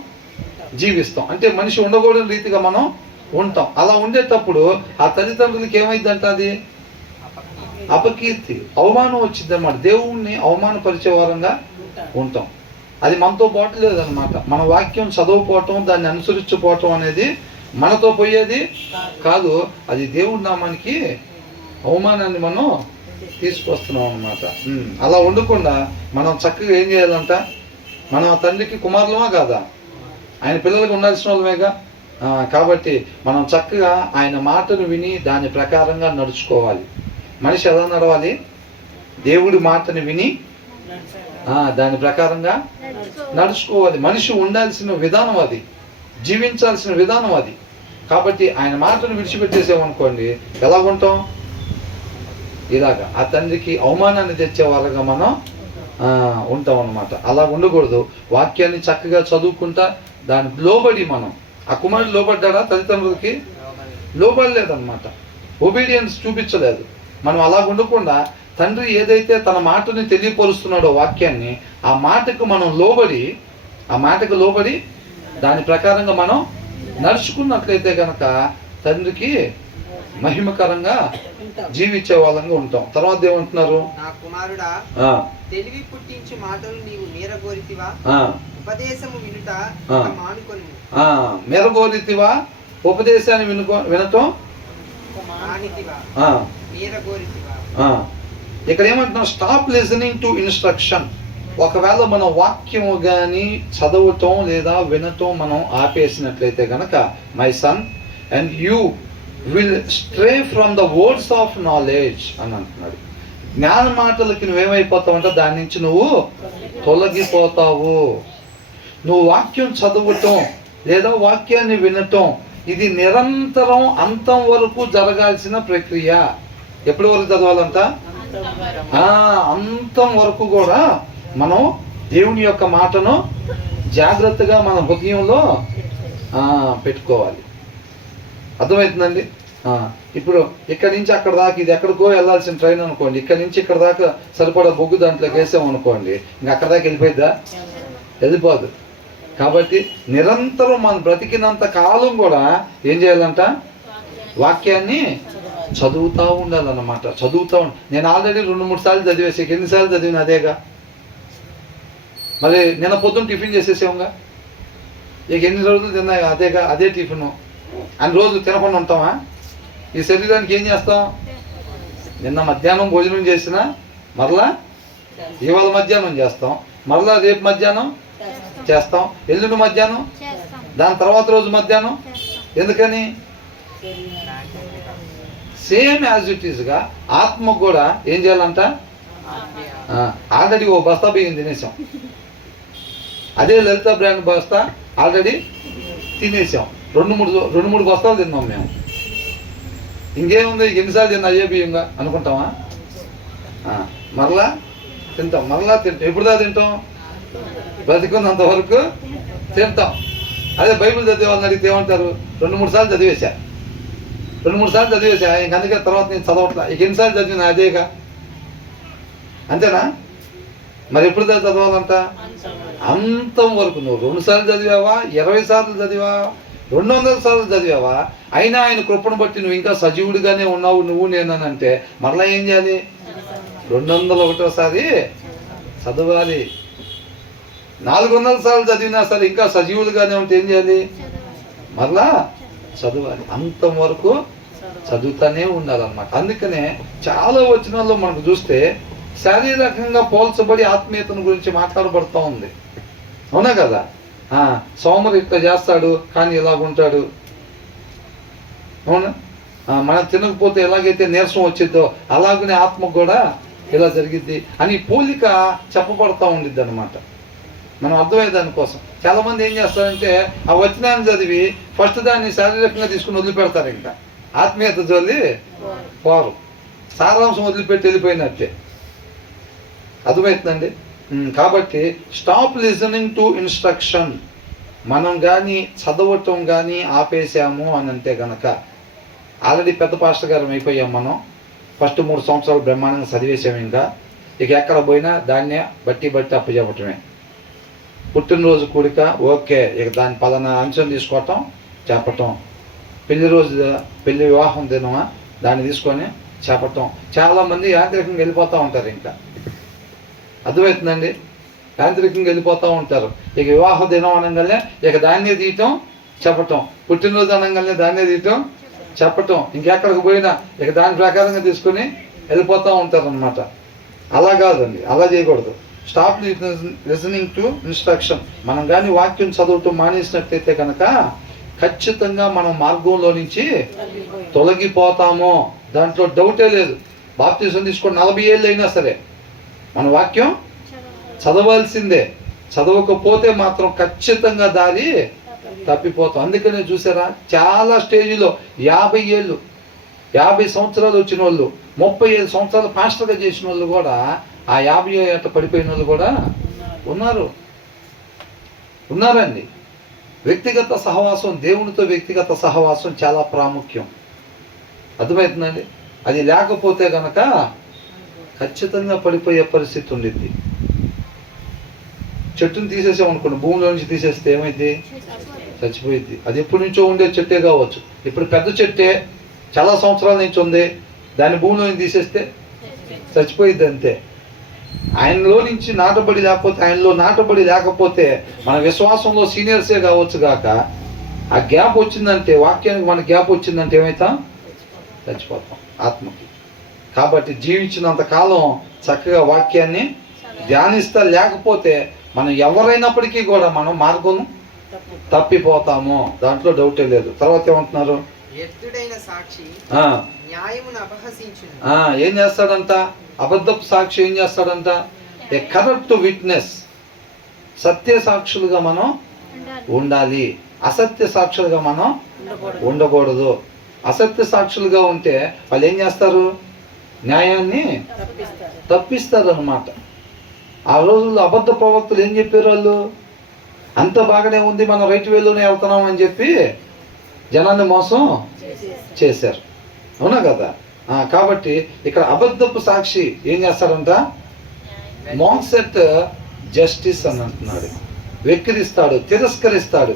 జీవిస్తాం. అంటే మనిషి ఉండకూడని రీతిగా మనం ఉంటాం. అలా ఉండేటప్పుడు ఆ తల్లిదండ్రులకి ఏమైందంట, అది అపకీర్తి, అవమానం వచ్చింది అనమాట. దేవుణ్ణి అవమానపరిచే వారంగా ఉంటాం. అది మనతో పాటు లేదనమాట. మన వాక్యం చదవకపోవటం, దాన్ని అనుసరించుకోవటం అనేది మనతో పోయేది కాదు. అది దేవుడి నామానికి అవమానాన్ని మనం తీసుకొస్తున్నాం అనమాట. అలా ఉండకుండా మనం చక్కగా ఏం చేయాలంట, మనం ఆ తండ్రికి కుమారులమా కాదా, ఆయన పిల్లలకు ఉండాల్సిన వాళ్ళమేగా. కాబట్టి మనం చక్కగా ఆయన మాటను విని దాని ప్రకారంగా నడుచుకోవాలి. మనిషి ఎలా నడవాలి? దేవుడి మాటను విని దాని ప్రకారంగా నడుచుకోవాలి. మనిషి ఉండాల్సిన విధానం అది, జీవించాల్సిన విధానం అది. కాబట్టి ఆయన మాటను విడిచిపెట్టేసామనుకోండి, ఎలా ఉంటాం? ఇలాగా ఆ తండ్రికి అవమానాన్ని తెచ్చే వాళ్ళగా మనం ఉంటాం అన్నమాట. అలా ఉండకూడదు. వాక్యాన్ని చక్కగా చదువుకుంటా దాని లోబడి మనం, ఆ కుమారుడు లోబడ్డాడా తల్లిదండ్రులకి? లోబడలేదన్నమాట, ఒబీడియన్స్ చూపించలేదు. మనం అలా ఉండకుండా తండ్రి ఏదైతే తన మాటని తెలియపరుస్తున్నాడో వాక్యాన్ని, ఆ మాటకు మనం లోబడి, ఆ మాటకు లోబడి దాని ప్రకారంగా మనం నడుచుకున్నట్లయితే కనుక తండ్రికి మహిమకరంగా జీవించే వాళ్ళంగా ఉంటాం. తర్వాత ఏమంటున్నారు? నా కుమారుడా, తెలివి పుట్టించు మాటలు నీవు మీరగోరితివా, ఉపదేశము వినుట మానుకొని. మీరగోరితివా, ఉపదేశాన్ని వినటం మీరగోరితివా. ఇక్కడ ఏమంటున్నాం? Stop listening to instruction. ఒకవేళ మనం వాక్యము కానీ చదవటం లేదా వినటం మనం ఆపేసినట్లయితే కనుక, my son and you will stray from the words of knowledge అని అంటున్నాడు. జ్ఞాన మాటలకి నువ్వేమైపోతావు అంటే దాని నుంచి నువ్వు తొలగిపోతావు. నువ్వు వాక్యం చదవటం లేదా వాక్యాన్ని వినటం ఇది నిరంతరం అంతం వరకు జరగాల్సిన ప్రక్రియ. ఎప్పటి వరకు చదవాలంట? అంతం వరకు కూడా మనం దేవుని యొక్క మాటను జాగ్రత్తగా మన హృదయంలో పెట్టుకోవాలి. అర్థమవుతుందండి? ఇప్పుడు ఇక్కడి నుంచి అక్కడ దాకా, ఇది ఎక్కడికో వెళ్ళాల్సిన ట్రైన్ అనుకోండి, ఇక్కడి నుంచి ఇక్కడ దాకా సరిపడా బొగ్గు దాంట్లోకి వేసామనుకోండి, ఇంకా అక్కడ దాకా వెళ్ళిపోయిద్దా? వెళ్ళిపోదు. కాబట్టి నిరంతరం మనం బ్రతికినంత కాలం కూడా ఏం చేయాలంట? వాక్యాన్ని చదువుతూ ఉండాలన్నమాట. చదువుతూ నేను ఆల్రెడీ 2-3 సార్లు చదివేసి, ఎన్నిసార్లు చదివిన అదేగా. మరి నిన్న పొద్దున్న టిఫిన్ చేసేసాముగా, ఇక ఎన్ని రోజులు తిన్నా అదేగా, అదే టిఫిన్. అన్ని రోజులు తినకుండా ఉంటామా? ఈ శరీరానికి ఏం చేస్తాం? నిన్న మధ్యాహ్నం భోజనం చేసినా మరలా ఇవాళ మధ్యాహ్నం చేస్తాం, మరలా రేపు మధ్యాహ్నం చేస్తాం, ఎల్లుండి మధ్యాహ్నం, దాని తర్వాత రోజు మధ్యాహ్నం. ఎందుకని? సేమ్ యాజ్ ఇట్ ఈస్గా ఆత్మకు కూడా ఏం చేయాలంట? ఆల్రెడీ ఓ బస్తా బియ్యం తినేసాం, అదే లలిత బ్రాండ్ బస్తా ఆల్రెడీ తినేసాం. 2-3 బస్తాలు తిన్నాం మేము. ఇంకేముంది, ఎన్నిసార్లు తిన్నా అయ్యే బియ్యంగా అనుకుంటామా? మరలా తింటాం, మరలా తింటాం. ఎప్పుడుదా తింటాం? బ్రతికున్నంత వరకు తింటాం. అదే బైబిల్ చదివే వాళ్ళని అడిగితే ఏమంటారు? 2-3 సార్లు చదివేశా, 2-3 సార్లు చదివేశా, ఇంక అందుకే తర్వాత నేను చదవట్లా. ఇక ఎన్నిసార్లు చదివినా అదేగా, అంతేనా? మరి ఎప్పుడు చదవాలంట? అంతం వరకు. నువ్వు 2 సార్లు చదివావా, 20 సార్లు చదివా, 200 సార్లు చదివావా, అయినా ఆయన కృపను బట్టి నువ్వు ఇంకా సజీవుడిగానే ఉన్నావు నువ్వు నేనని అంటే మరలా ఏం చేయాలి? 201సారి చదవాలి. 400 సార్లు చదివినా సరే ఇంకా సజీవులుగానే ఉంటే ఏం చేయాలి? మరలా చదవాలి. అంతం వరకు చదువుతానే ఉండాలన్నమాట. అందుకనే చాలా వచనాల్లో మనకు చూస్తే శారీరకంగా పోల్చబడి ఆత్మీయతను గురించి మాట్లాడబడుతూ ఉంది, అవునా కదా? సోమరు ఇట్లా చేస్తాడు కానీ ఇలాగ ఉంటాడు. అవునా? మనం తినకపోతే ఎలాగైతే నీరసం వచ్చిద్దో అలాగనే ఆత్మ కూడా ఇలా జరిగిద్ది అని పోలిక చెప్పబడతా ఉండిద్ది అనమాట. మనం అర్థమయ్యే దానికోసం చాలామంది ఏం చేస్తారంటే ఆ వచనాన్ని చదివి ఫస్ట్ దాన్ని శారీరకంగా తీసుకుని వదిలిపెడతారు, ఇంకా ఆత్మీయత జోలి వారు సారాంశం వదిలిపెట్టి వెళ్ళిపోయినట్టే. అర్థమవుతుందండి? కాబట్టి స్టాప్ లిజనింగ్ టు ఇన్స్ట్రక్షన్. మనం కానీ చదవటం కానీ ఆపేసాము అని అంటే కనుక ఆల్రెడీ పెద్ద పాస్టర్ గారు అయిపోయాం మనం. ఫస్ట్ 3 సంవత్సరాలు బ్రహ్మాండంగా చదివేసాము. ఇక ఎక్కడ పోయినా దాన్నే బట్టి అప్పచెప్పటమే. పుట్టినరోజు కూడిక ఓకే, ఇక దాని పలానా అంశం తీసుకోవటం చెప్పటం. పెళ్లి వివాహం దినమా దాన్ని తీసుకొని చెప్పటం. చాలామంది యాంత్రికంగా వెళ్ళిపోతూ ఉంటారు. ఇంకా అర్థమవుతుందండి? యాంత్రికంగా వెళ్ళిపోతూ ఉంటారు. ఇక వివాహ దినం అనగానే ఇక దాన్నే తీయటం చెప్పటం, పుట్టినరోజు అనగానే దాన్నే తీయటం చెప్పటం, ఇంకెక్కడికి పోయినా ఇక దాని ప్రకారంగా తీసుకొని వెళ్ళిపోతూ ఉంటారు అనమాట. అలా కాదండి, అలా చేయకూడదు. Stop listening to instruction. మనం కానీ వాక్యం చదవటం మానేసినట్లయితే కనుక ఖచ్చితంగా మనం మార్గంలో నుంచి తొలగిపోతాము, దాంట్లో డౌటే లేదు. బాప్తిజం తీసుకొని 40 ఏళ్ళు అయినా సరే మన వాక్యం చదవాల్సిందే. చదవకపోతే మాత్రం ఖచ్చితంగా దారి తప్పిపోతాం. అందుకనే చూసారా, చాలా స్టేజ్లో 50 ఏళ్ళు 50 సంవత్సరాలు వచ్చిన వాళ్ళు 35 సంవత్సరాలు పాస్టర్గా చేసిన వాళ్ళు కూడా ఆ 50 ఏట పడిపోయిన వాళ్ళు కూడా ఉన్నారండి. వ్యక్తిగత సహవాసం, దేవునితో వ్యక్తిగత సహవాసం చాలా ప్రాముఖ్యం. అర్థమవుతుందండి? అది లేకపోతే కనుక ఖచ్చితంగా పడిపోయే పరిస్థితి ఉండిద్ది. చెట్టుని తీసేసామనుకోండి, భూమిలో నుంచి తీసేస్తే ఏమైంది? చచ్చిపోయింది. అది ఎప్పటి నుంచో ఉండే చెట్టే కావచ్చు, ఇప్పుడు పెద్ద చెట్టే చాలా సంవత్సరాల నుంచి ఉంది, దాన్ని భూమిలో నుంచి తీసేస్తే చచ్చిపోయిద్ది అంతే. ఆయనలో నుంచి ఆయనలో నాటబడి లేకపోతే మన విశ్వాసంలో సీనియర్సే కావచ్చు గాక ఆ గ్యాప్ వచ్చిందంటే, వాక్యానికి మన గ్యాప్ వచ్చిందంటే ఏమవుతాం? చచ్చిపోతాం ఆత్మకి. కాబట్టి జీవించినంత కాలం చక్కగా వాక్యాన్ని ధ్యానిస్తా, లేకపోతే మనం ఎవరైనప్పటికీ కూడా మనం మార్గం తప్పిపోతాము, దాంట్లో డౌటే లేదు. తర్వాత ఏమంటున్నారు? ఎత్తుడైన సాక్షి న్యాయమును అపహసించును. ఏం చేస్తాడంట? అబద్ధపు సాక్షి ఏం చేస్తాడంట? ఏ కరెక్ట్ విట్నెస్. సత్య సాక్షులుగా మనం ఉండాలి, అసత్య సాక్షులుగా మనం ఉండకూడదు. అసత్య సాక్షులుగా ఉంటే వాళ్ళు ఏం చేస్తారు? న్యాయాన్ని తప్పిస్తారు అన్నమాట. ఆ రోజుల్లో అబద్ధ ప్రవక్తలు ఏం చెప్పారు? వాళ్ళు అంత బాగానే ఉంది, మనం రైట్ వేలోనే వెళ్తున్నాం అని చెప్పి జనాన్ని మోసం చేశారు. అవునా కదా? కాబట్టి ఇక్కడ అబద్ధపు సాక్షి ఏం చేస్తాడంట? మోక్సెట్ జస్టిస్ అని అంటున్నాడు. వెక్కిరిస్తాడు, తిరస్కరిస్తాడు.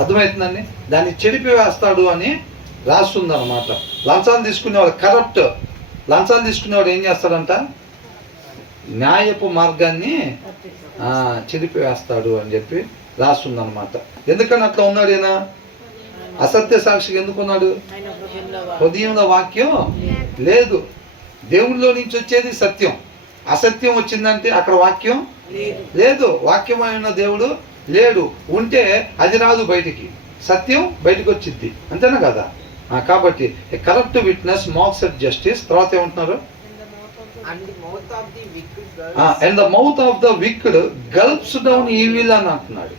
అర్థమవుతుందండి? దాన్ని చెడిపివేస్తాడు అని రాస్తుంది అనమాట. లంచాలు తీసుకునేవాడు కరప్ట్. లంచాలు తీసుకునేవాడు ఏం చేస్తాడంట? న్యాయపు మార్గాన్ని చెడిపివేస్తాడు అని చెప్పి రాస్తుంది అనమాట. ఎందుకని అట్లా ఉన్నాడు ఈయన? అసత్య సాక్షిగా ఎందుకున్నాడు? హృదయంలో వాక్యం లేదు. దేవునిలో నుంచి వచ్చేది సత్యం. అసత్యం వచ్చిందంటే అక్కడ వాక్యం లేదు, వాక్యమైన దేవుడు లేడు. ఉంటే అది రాదు బయటికి, సత్యం బయటకు వచ్చింది, అంతేనా కదా? కాబట్టి corrupt witness mocks at justice. తర్వాత ఏమంటున్నారు? And the mouth of the wicked gulps down evil అని అంటున్నాడు.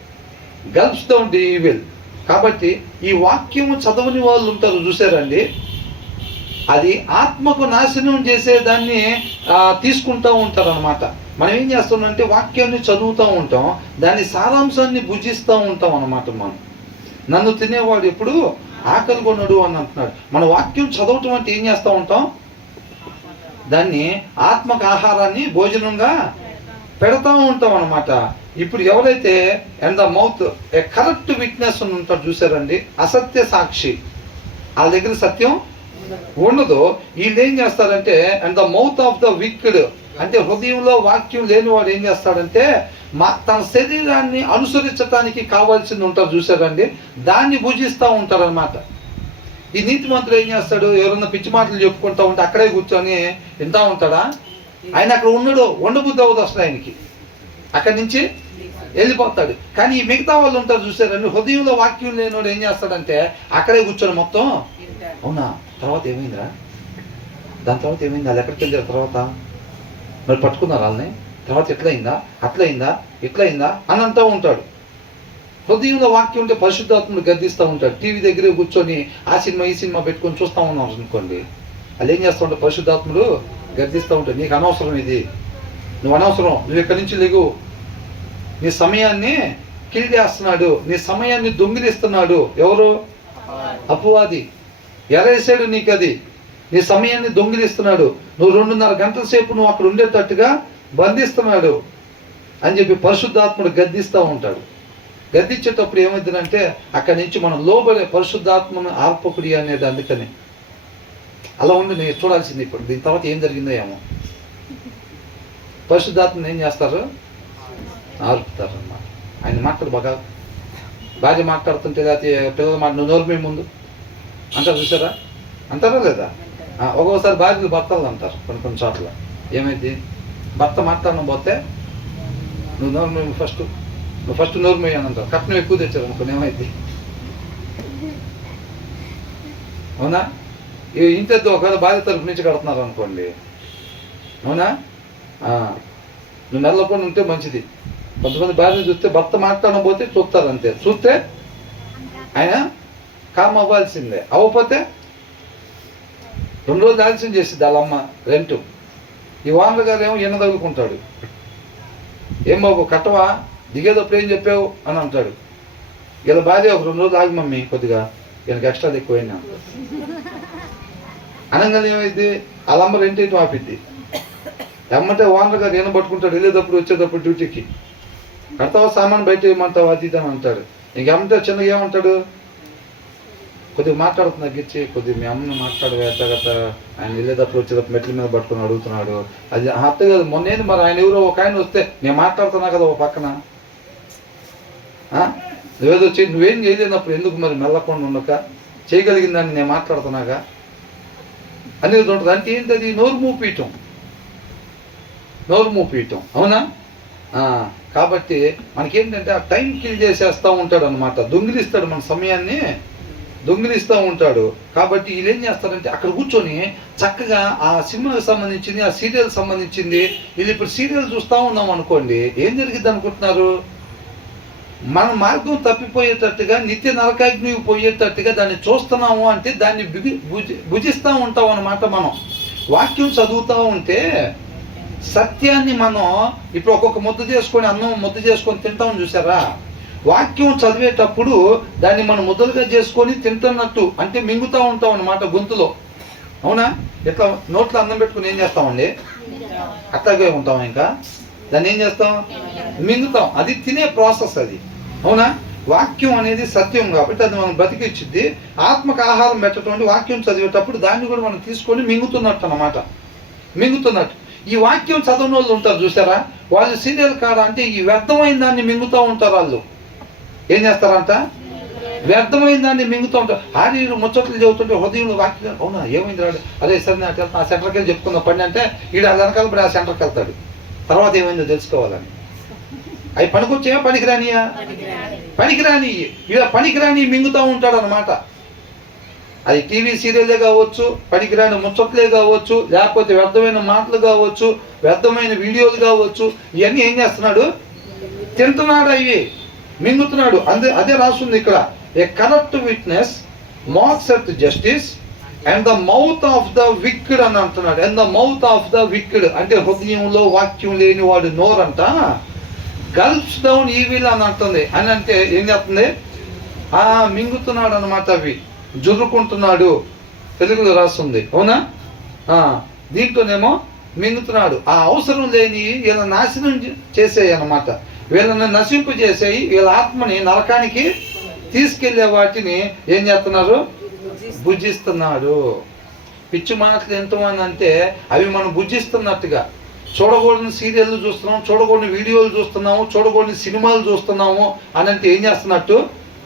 Gulps down the evil. కాబట్టి ఈ వాక్యము చదవని వాళ్ళు ఉంటారు చూసారండి, అది ఆత్మకు నాశనం చేసేదాన్ని తీసుకుంటూ ఉంటారు అనమాట. మనం ఏం చేస్తామంటే వాక్యాన్ని చదువుతూ ఉంటాం, దాని సారాంశాన్ని భుజిస్తూ ఉంటాం అనమాట. మనం నన్ను తినేవాడు ఎప్పుడు ఆకలి కొనడు అని అంటున్నాడు. మన వాక్యం చదవటం అంటే ఏం చేస్తూ ఉంటాం? దాన్ని ఆత్మక ఆహారాన్ని భోజనంగా పెడతా ఉంటాం అనమాట. ఇప్పుడు ఎవరైతే and the mouth A correct witness అని ఉంటాడు చూసారండి, అసత్య సాక్షి, వాళ్ళ దగ్గర సత్యం ఉండదు. వీళ్ళు ఏం చేస్తారంటే and the mouth of the wicked అంటే హృదయంలో వాక్యం లేనివాడు ఏం చేస్తాడంటే తన శరీరాన్ని అనుసరించడానికి కావాల్సింది ఉంటారు చూసారండి, దాన్ని భుజిస్తూ ఉంటారనమాట. ఈ నీతి మంత్రులు ఏం చేస్తాడు? ఎవరన్నా పిచ్చి మాటలు చెప్పుకుంటా ఉంటే అక్కడే కూర్చొని వింటా ఉంటాడా? ఆయన అక్కడ ఉండడు, ఉండబుద్ధి అవ్వదు అసలు ఆయనకి. అక్కడి నుంచి వెళ్ళిపోతాడు. కానీ ఈ మిగతా వాళ్ళు ఉంటారు చూసారండి, హృదయంలో వాక్యం లేనివాడు ఏం చేస్తాడంటే అక్కడే కూర్చొని మొత్తం అవునా తర్వాత ఏమైందిరా, దాని తర్వాత ఏమైంది, అది ఎక్కడికి వెళ్ళారు తర్వాత, మరి పట్టుకున్నారు వాళ్ళని, తర్వాత ఎట్లయిందా, అట్లయిందా, ఇట్లయిందా అని అంటూ ఉంటాడు. హృదయంలో వాక్యం ఉంటే పరిశుద్ధాత్ముడు గద్దిస్తూ ఉంటాడు. టీవీ దగ్గర కూర్చొని ఆ సినిమా ఈ సినిమా పెట్టుకొని చూస్తూ ఉన్నాం అనుకోండి, అది ఏం చేస్తూ ఉంటాడు, పరిశుద్ధాత్ముడు గద్దిస్తూ ఉంటాడు. నీకు అనవసరం ఇది, నువ్వు అనవసరం, నువ్వు ఇక్కడి నుంచి లేగు, నీ సమయాన్ని కిల్ చేస్తున్నాడు, నీ సమయాన్ని దొంగిలిస్తున్నాడు. ఎవరు? అపవాది. ఎరేసాడు నీకు అది, నీ సమయాన్ని దొంగిలిస్తున్నాడు, నువ్వు 2.5 గంటల సేపు నువ్వు అక్కడ ఉండేటట్టుగా బంధిస్తున్నాడు అని చెప్పి పరిశుద్ధాత్ముడు గద్దిస్తూ ఉంటాడు. గద్దించేటప్పుడు ఏమైందంటే అక్కడి నుంచి మనం లోబడే పరిశుద్ధాత్మను ఆర్పకుడి అనేది. అందుకని అలా ఉండి నేను చూడాల్సింది. ఇప్పుడు దీని తర్వాత ఏం జరిగిందో ఏమో, పరిశుద్ధాత్మను ఏం చేస్తారు, ఆర్పుతారు అన్నమాట. ఆయన మాట్లాడు బాగా, భార్య మాట్లాడుతుంటే లేకపోతే పిల్లలు నువ్వు నోరుమే ముందు అంటారు చూసారా, అంటారా లేదా? ఒక్కొక్కసారి భార్యలు భర్తలు అంటారు కొన్ని చోట్ల. ఏమైంది, భర్త మాట్లాడడం పోతే నువ్వు నోరుమే నువ్వు ఫస్ట్ నోరుమే అని అంటారు. కట్నం ఎక్కువ తెచ్చారు అనుకోని ఏమైంది, అవునా? ఇంతేదో ఒకవేళ భార్య తరపు నుంచి కడుతున్నారు అనుకోండి, అవునా? నువ్వు నెలకొని ఉంటే మంచిది. కొంతమంది భార్యను చూస్తే భర్త మాట్లాడడం పోతే చూస్తారు అంతే, చూస్తే ఆయన కామ్ అవ్వాల్సిందే, అవ్వకపోతే 2 రోజులు ఆలస్యం చేసింది వాళ్ళ అమ్మ రెంటు. ఈ ఓనర్ గారు ఏమో ఈయన తగులుకుంటాడు, ఏం బాబు కట్టవా, దిగేటప్పుడు ఏం చెప్పావు అని అంటాడు. ఇలా భార్య ఒక 2 రోజులు ఆగి మమ్మీ కొద్దిగా ఈయనకి ఎక్స్ట్రా ఎక్కువైనా అనగానే ఏమైంది, వాళ్ళ అమ్మ రెంట్ ఏంటి ఆపిద్ది. ఎమ్మంటే ఓనర్ గారు ఈయన పట్టుకుంటాడు, వెళ్ళేటప్పుడు వచ్చేటప్పుడు డ్యూటీకి, కడతావా సామాన్ బయట ఏమంటావు అది ఇది అని అంటాడు. ఇంకేమంటే చిన్నగా ఏమంటాడు, కొద్దిగా మాట్లాడుతున్నా తగ్గించి, కొద్దిగా మీ అమ్మని మాట్లాడు ఎట్టగట్ట, ఆయన వెళ్ళేటప్పుడు వచ్చేటప్పుడు మెట్ల మీద పట్టుకుని అడుగుతున్నాడు. అది అత్త కాదు, మొన్నేది మరి ఆయన ఎవరో ఒక ఆయన వస్తే నేను మాట్లాడుతున్నా కదా ఒక పక్కన, నువ్వేదో నువ్వేం చేయలేనప్పుడు ఎందుకు మరి మెల్లకుండా ఉండక, చేయగలిగిందని నేను మాట్లాడుతున్నాగా అనేది ఉంటుంది. అంటే ఏంటి అది, నోరు మూపీయటం, అవునా? కాబట్టి మనకేంటంటే ఆ టైం కిల్ చేసేస్తూ ఉంటాడు అనమాట, దొంగిలిస్తాడు, మన సమయాన్ని దొంగిలిస్తూ ఉంటాడు. కాబట్టి వీళ్ళు ఏం చేస్తారంటే అక్కడ కూర్చొని చక్కగా ఆ సినిమాకి సంబంధించింది, ఆ సీరియల్ సంబంధించింది, వీళ్ళు ఇప్పుడు సీరియల్ చూస్తూ ఉన్నాం అనుకోండి, ఏం జరిగిద్ది అనుకుంటున్నారు, మన మార్గం తప్పిపోయేటట్టుగా నిత్య నరకాగ్ని పోయేటట్టుగా దాన్ని చూస్తున్నాము అంటే దాన్ని భుజిస్తూ ఉంటాం అన్నమాట. మనం వాక్యం చదువుతూ ఉంటే సత్యాన్ని మనం ఇప్పుడు ఒక్కొక్క ముద్ద చేసుకొని అన్నం ముద్ద చేసుకొని తింటాం చూసారా, వాక్యం చదివేటప్పుడు దాన్ని మనం ముద్దలుగా చేసుకొని తింటున్నట్టు అంటే మింగుతూ ఉంటాం అన్నమాట గొంతులో, అవునా? ఇట్లా నోట్లో అన్నం పెట్టుకుని ఏం చేస్తామండి, అట్లాగే ఉంటాం, ఇంకా దాన్ని ఏం చేస్తాం, మింగుతాం. అది తినే ప్రాసెస్ అది, అవునా? వాక్యం అనేది సత్యం కాబట్టి అది మనం బ్రతికిచ్చిద్ది. ఆత్మకు ఆహారం పెట్టటువంటి వాక్యం చదివేటప్పుడు దాన్ని కూడా మనం తీసుకొని మింగుతున్నట్టు అన్నమాట, మింగుతున్నట్టు. ఈ వాక్యం చదవని వాళ్ళు ఉంటారు చూసారా, వాళ్ళు సీరియల్ కాడ అంటే ఈ వ్యర్థమైన దాన్ని మింగుతూ ఉంటారు. వాళ్ళు ఏం చేస్తారంట, వ్యర్థమైన దాన్ని మింగుతూ ఉంటారు. ఆర్యలు ముచ్చట్లు చెబుతుంటే హృదయంలో వాక్యం, అవునా ఏమైంది రాడు, అదే సరే నాకు వెళ్తాను, ఆ సెంటర్కి వెళ్ళి చెప్పుకుందాం పని అంటే ఈడ వెనకాల పడి ఆ సెంటర్కి వెళ్తాడు, తర్వాత ఏమైందో తెలుసుకోవాలని. అవి పనికొచ్చేమో పనికిరానియా, పనికిరాని ఇలా పనికిరాని మింగుతూ ఉంటాడు అనమాట. అది టీవీ సీరియల్లే కావచ్చు, పనికిరాని ముచ్చట్లే కావచ్చు, లేకపోతే వ్యర్థమైన మాటలు కావచ్చు, వ్యర్థమైన వీడియోలు కావచ్చు, ఇవన్నీ ఏం చేస్తున్నాడు, తింటున్నాడు, అవి మింగుతున్నాడు. అదే రాస్తుంది ఇక్కడ, a corrupt witness mocks at justice and the mouth of the wicked అని అంటున్నాడు. And the mouth of the wicked అంటే హృదయంలో వాక్యం లేని వాడు నోరంట గల్ప్స్ డౌన్ ఈవిల్ అని అంటుంది. అని అంటే ఏం చేస్తుంది, మింగుతున్నాడు అనమాట, అవి జుర్రుకుంటున్నాడు, తెలుగులో రాస్తుంది, అవునా? దీంట్లోనేమో మింగుతున్నాడు. ఆ అవసరం లేని వీళ్ళ నాశనం చేసేయి అన్నమాట, వీళ్ళని నశింపజేసేయి, వీళ్ళ ఆత్మని నరకానికి తీసుకెళ్లే వాటిని ఏం చేస్తున్నారు, భుజిస్తున్నాడు. పిచ్చి మాటలు ఎంతమంది అంటే అవి మనం భుజిస్తున్నట్టుగా, చూడకూడని సీరియళ్ళు చూస్తున్నాము, చూడకూడని వీడియోలు చూస్తున్నాము, చూడకూడని సినిమాలు చూస్తున్నాము అని అంటే ఏం చేస్తున్నట్టు,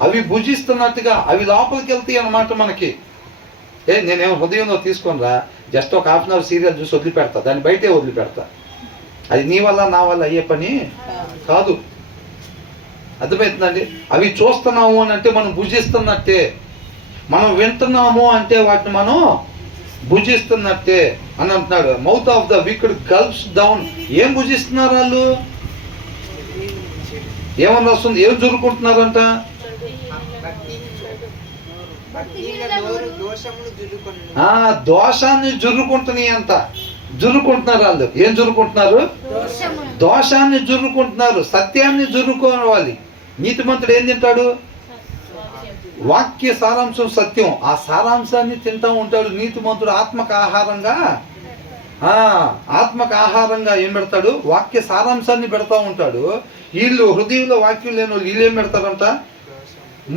అవి భుజిస్తున్నట్టుగా అవి లోపలికి వెళ్తాయి అన్నమాట మనకి. నేనేమో హృదయంలో తీసుకొని రా, జస్ట్ ఒక ½ అవర్ సీరియల్ చూసి వదిలిపెడతా, దాన్ని బయటే వదిలిపెడతా. అది నీ వల్ల నా వల్ల అయ్యే పని కాదు. అర్థమవుతుందండి? అవి చూస్తున్నాము అని అంటే మనం భుజిస్తున్నట్టే, మనం వింటున్నాము అంటే వాటిని మనం భుజిస్తున్నట్టే అని అంటున్నాడు. Mouth of the wicked గల్ప్స్ down. ఏం భుజిస్తున్నారు వాళ్ళు? ఏమని వస్తుంది? ఏం జురుకుంటున్నారంట? దోషాన్ని జుర్రుకుంటున్నాయి అంట. జుర్రుకుంటున్నారు వాళ్ళు. ఏం జుర్రుకుంటున్నారు? దోషాన్ని జుర్రుకుంటున్నారు. సత్యాన్ని జుర్రుకోవాలి. నీతిమంతుడు ఏం తింటాడు? వాక్య సారాంశం సత్యం. ఆ సారాంశాన్ని తింటూ ఉంటాడు నీతిమంతుడు. ఆత్మక ఆహారంగా ఏం పెడతాడు? వాక్య సారాంశాన్ని పెడతా ఉంటాడు. వీళ్ళు హృదయంలో వాక్యం లేని వాళ్ళు వీళ్ళు ఏం పెడతారంట?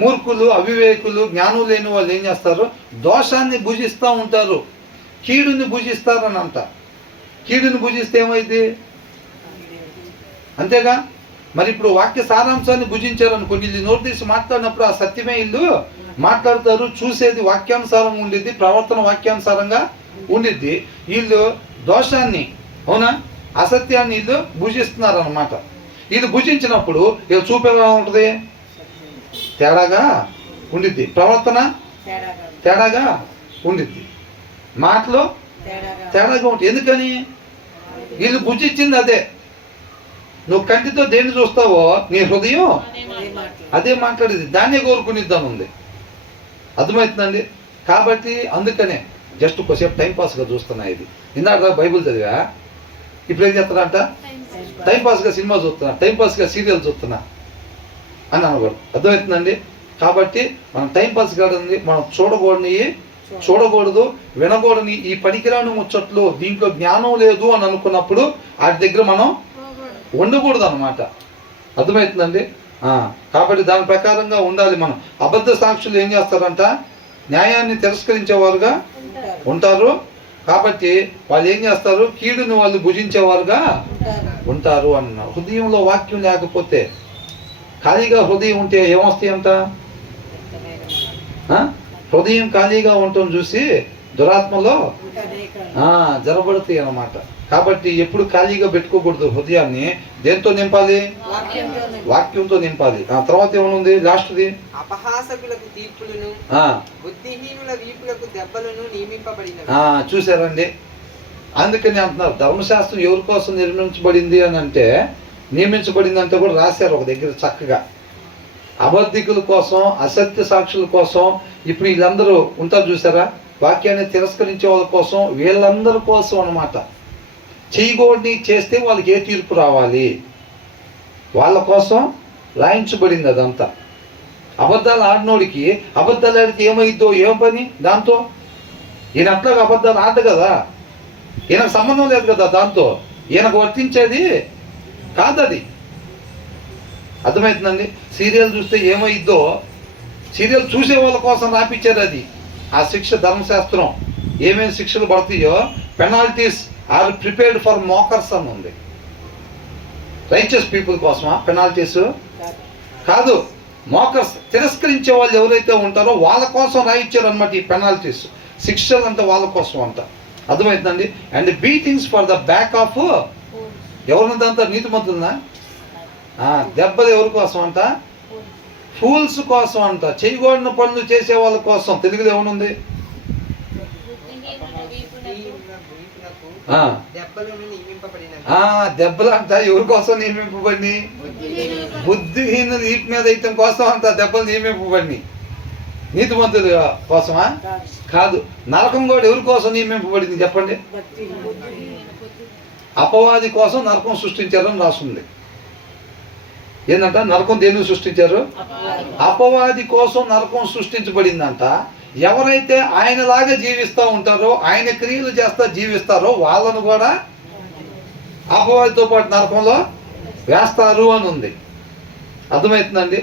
మూర్ఖులు, అవివేకులు, జ్ఞానం లేని వాళ్ళు ఏం చేస్తారు? దోషాన్ని భుజిస్తూ ఉంటారు, కీడుని భుజిస్తారని అంట. కీడుని భుజిస్తే ఏమైంది? అంతేగా మరి. ఇప్పుడు వాక్య సారాంశాన్ని భుజించారనుకోండి, వీళ్ళు నోరు తీసి మాట్లాడినప్పుడు ఆ సత్యమే వీళ్ళు మాట్లాడతారు. చూసేది వాక్యానుసారంగా ఉండిద్ది, ప్రవర్తన వాక్యానుసారంగా ఉండిద్ది. వీళ్ళు దోషాన్ని, అవునా, అసత్యాన్ని వీళ్ళు భుజిస్తున్నారు అన్నమాట. వీళ్ళు భుజించినప్పుడు వీళ్ళు చూపేలా ఉంటుంది? తేడాగా ఉండిద్ది. ప్రవర్తన తేడాగా ఉండిద్ది. మాటలు తేడాగా ఉంటుంది. ఎందుకని? వీళ్ళు భుజించింది అదే. నువ్వు కంటితో దేన్ని చూస్తావో నీ హృదయం అదే మాట్లాడేది, దాన్నే కోరుకునిద్దాను ఉంది. అర్థమవుతుందండి? కాబట్టి అందుకనే జస్ట్ కొద్దిసేపు టైంపాస్గా చూస్తున్నా. ఇది ఇందాక బైబుల్ చదివా, ఇప్పుడు ఏం చేస్తానంట? టైంపాస్గా సినిమా చూస్తున్నా, టైంపాస్గా సీరియల్ చూస్తున్నా అని అనకూడదు. అర్థమవుతుందండి? కాబట్టి మనం టైంపాస్ కాదండి, మనం చూడకూడదు, వినకూడని ఈ పనికిరాని ముచ్చట్లు, దీంట్లో జ్ఞానం లేదు అని అనుకున్నప్పుడు వాటి దగ్గర మనం ఉండకూడదు అన్నమాట. అర్థమవుతుందండి? కాబట్టి దాని ప్రకారంగా ఉండాలి మనం. అబద్ధ సాక్షులు ఏం చేస్తారంట? న్యాయాన్ని తిరస్కరించేవారుగా ఉంటారు. కాబట్టి వాళ్ళు ఏం చేస్తారు? కీడును వాళ్ళు భుజించేవారుగా ఉంటారు అన్నారు. హృదయంలో వాక్యం లేకపోతే, ఖాళీగా హృదయం ఉంటే ఏమొస్తాయంట? హృదయం ఖాళీగా ఉండటం చూసి దురాత్మలో జరబడుతాయి అన్నమాట. కాబట్టి ఎప్పుడు ఖాళీగా పెట్టుకోకూడదు. హృదయాన్ని దేంతో నింపాలి? వాక్యంతో నింపాలి. తర్వాత ఏమనుంది లాస్ట్ది? అపహాసకులకు తీర్పులను, బుద్ధిహీనుల వీపులకు దెబ్బలను నియమింపబడినవి. చూసారండి? అందుకని అంటున్నారు ధర్మశాస్త్రం ఎవరి కోసం నిర్మించబడింది అని అంటే, నియమించబడింది అంటే కూడా రాశారు ఒక దగ్గర చక్కగా. అబద్ధికుల కోసం, అసత్య సాక్షుల కోసం, ఇప్పుడు వీళ్ళందరూ ఉంటారు చూసారా, వాక్యాన్ని తిరస్కరించే వాళ్ళ కోసం, వీళ్ళందరి కోసం అన్నమాట. చేయకూడని చేస్తే వాళ్ళకి ఏ తీర్పు రావాలి, వాళ్ళ కోసం రాయించబడింది అదంతా. అబద్ధాలు ఆడినోడికి అబద్ధాలు ఆడితే ఏమైద్దో, ఏం పని దాంతో? ఈయన అట్లాగా అబద్ధాలు ఆడదు కదా, ఈయనకు సంబంధం లేదు కదా దాంతో, ఈయనకు వర్తించేది కాదది. అర్థమవుతుందండి? సీరియల్ చూస్తే ఏమైద్దో, సీరియల్ చూసే వాళ్ళ కోసం రాపించారు అది. ఆ శిక్ష ధర్మశాస్త్రం ఏమేమి శిక్షలు పడతాయో, పెనాల్టీస్ ఆర్ ప్రిపేర్డ్ ఫర్ మోకర్స్ అని ఉంది. రైచియస్ పీపుల్ కోసమా పెనాల్టీస్? కాదు, మోకర్స్, తిరస్కరించే వాళ్ళు ఎవరైతే ఉంటారో వాళ్ళ కోసం రాయించారు అనమాట ఈ పెనాల్టీస్. శిక్షలు అంటే వాళ్ళ కోసం అంట. అర్థమవుతుందండి? And beatings for the back of ఎవరినంతా నీతిమంతున్నా. దెబ్బలు ఎవరి కోసం అంట? ఫూల్స్ కోసం అంట. చేయకూడని పనులు చేసే వాళ్ళ కోసం. తెలుగులో ఏమనుంది? దెబ్బలు అంట ఎవరి కోసం నియమింపబడి? బుద్ధిహీనులు వీపు మీద వేయటం కోసం అంట దెబ్బలు నియమింపబడి. నీతిమంతుల కోసమా? కాదు. నరకం కూడా ఎవరి కోసం నియమింపబడింది చెప్పండి? అపవాది కోసం నరకం సృష్టించారని రాస్తుంది. ఏంటంట? నరకం దేనికి సృష్టించారు? అపవాది కోసం నరకం సృష్టించబడిందంట. ఎవరైతే ఆయనలాగా జీవిస్తూ ఉంటారో, ఆయన క్రియలు చేస్తా జీవిస్తారో వాళ్ళను కూడా అపవాదితో పాటు నరకంలో వేస్తారు అని ఉంది. అర్థమవుతుందండి?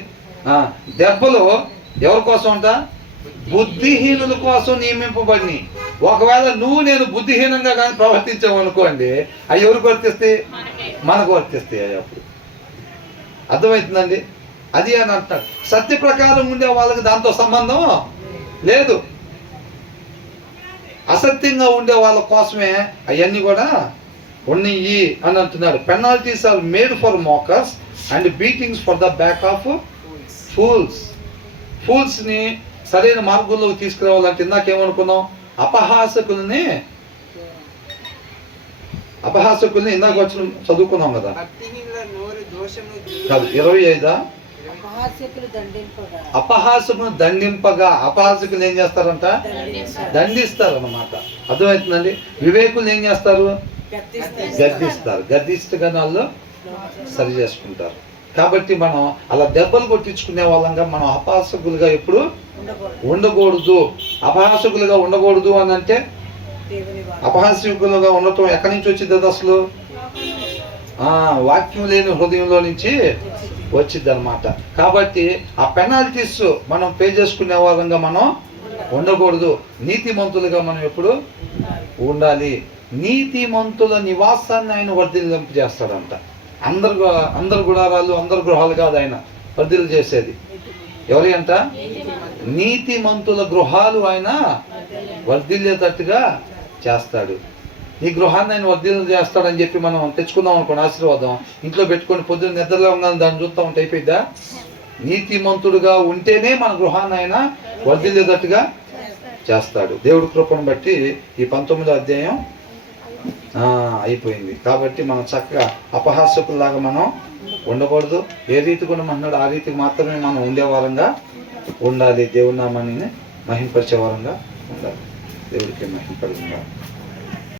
దెబ్బలు ఎవరి కోసం అంట? బుద్ధిహీనుల కోసం నియమింపబడి. ఒకవేళ నేను బుద్ధిహీనంగా కానీ ప్రవర్తించామనుకోండి, అవి ఎవరికి వర్తిస్తాయి? మనకు వర్తిస్తాయి అవి. అప్పుడు అర్థమవుతుందండి? అది అని అంటారు. సత్య ప్రకారం ఉండే వాళ్ళకి దాంతో సంబంధం లేదు. అసత్యంగా ఉండే వాళ్ళ కోసమే అవన్నీ కూడా ఉన్నయి అని అంటున్నాడు. Penalties are made for mockers and beatings for the back of ఫూల్స్ని సరైన మార్గంలోకి తీసుకురావాలంటే ఇందాకేమనుకున్నాం, అపహాసకుల్ని ఇందాక వచ్చిన చదువుకున్నాం కదా. భక్తిహీనుల నోరు దోషము కాదు 25 దండింపగా అపహాసకును దండింపగా. అపహాసకులు ఏం చేస్తారంట? దండిస్తారు అన్నమాట. అర్థమవుతుందండి. వివేకులు ఏం చేస్తారు? గద్దిస్తారు. గద్దిస్తగా వాళ్ళు సరి చేసుకుంటారు. కాబట్టి మనం అలా దెబ్బలు కొట్టించుకునే వాళ్ళంగా మనం అపహాసకులుగా ఎప్పుడు ఉండకూడదు. అపహాసకులుగా ఉండకూడదు అని అంటే, అపహాసకులుగా ఉండటం ఎక్కడి నుంచి వచ్చింది? అది అసలు వాక్యం లేని హృదయంలో నుంచి వచ్చింది అనమాట. కాబట్టి ఆ పెనాల్టీస్ మనం పే చేసుకునే వాళ్ళంగా మనం ఉండకూడదు. నీతిమంతులుగా మనం ఎప్పుడు ఉండాలి. నీతిమంతుల నివాసాన్ని ఆయన వర్ధిల్లింపు చేస్తాడంట. అందరు గుడారాలు, అందరు గృహాలు కాదు ఆయన వర్ధిల్లు చేసేది. ఎవరి అంట? నీతిమంతుల గృహాలు ఆయన వర్ధిల్లేటట్టుగా చేస్తాడు. ఈ గృహాన్ని ఆయన వర్ధిల్లు చేస్తాడని చెప్పి మనం తెచ్చుకుందాం అనుకోండి ఆశీర్వాదం, ఇంట్లో పెట్టుకొని పొద్దున్న నిద్రలో ఉన్నాను దాన్ని చూస్తూ ఉంటే అయిపోయిద్దా? నీతిమంతుడుగా ఉంటేనే మన గృహాన్ని ఆయన వర్ధిల్లేటట్టుగా చేస్తాడు. దేవుడి కృపను బట్టి ఈ 19వ అధ్యాయం అయిపోయింది. కాబట్టి మనం చక్కగా అపహాసకుల్లాగా మనం ఉండకూడదు. ఏ రీతికి ఉండమన్నాడు ఆ రీతికి మాత్రమే మనం ఉండేవారంగా ఉండాలి. దేవుడి నామాన్ని మహింపరిచే వారంగా ఉండాలి. దేవుడికి మహింపడుతుందా.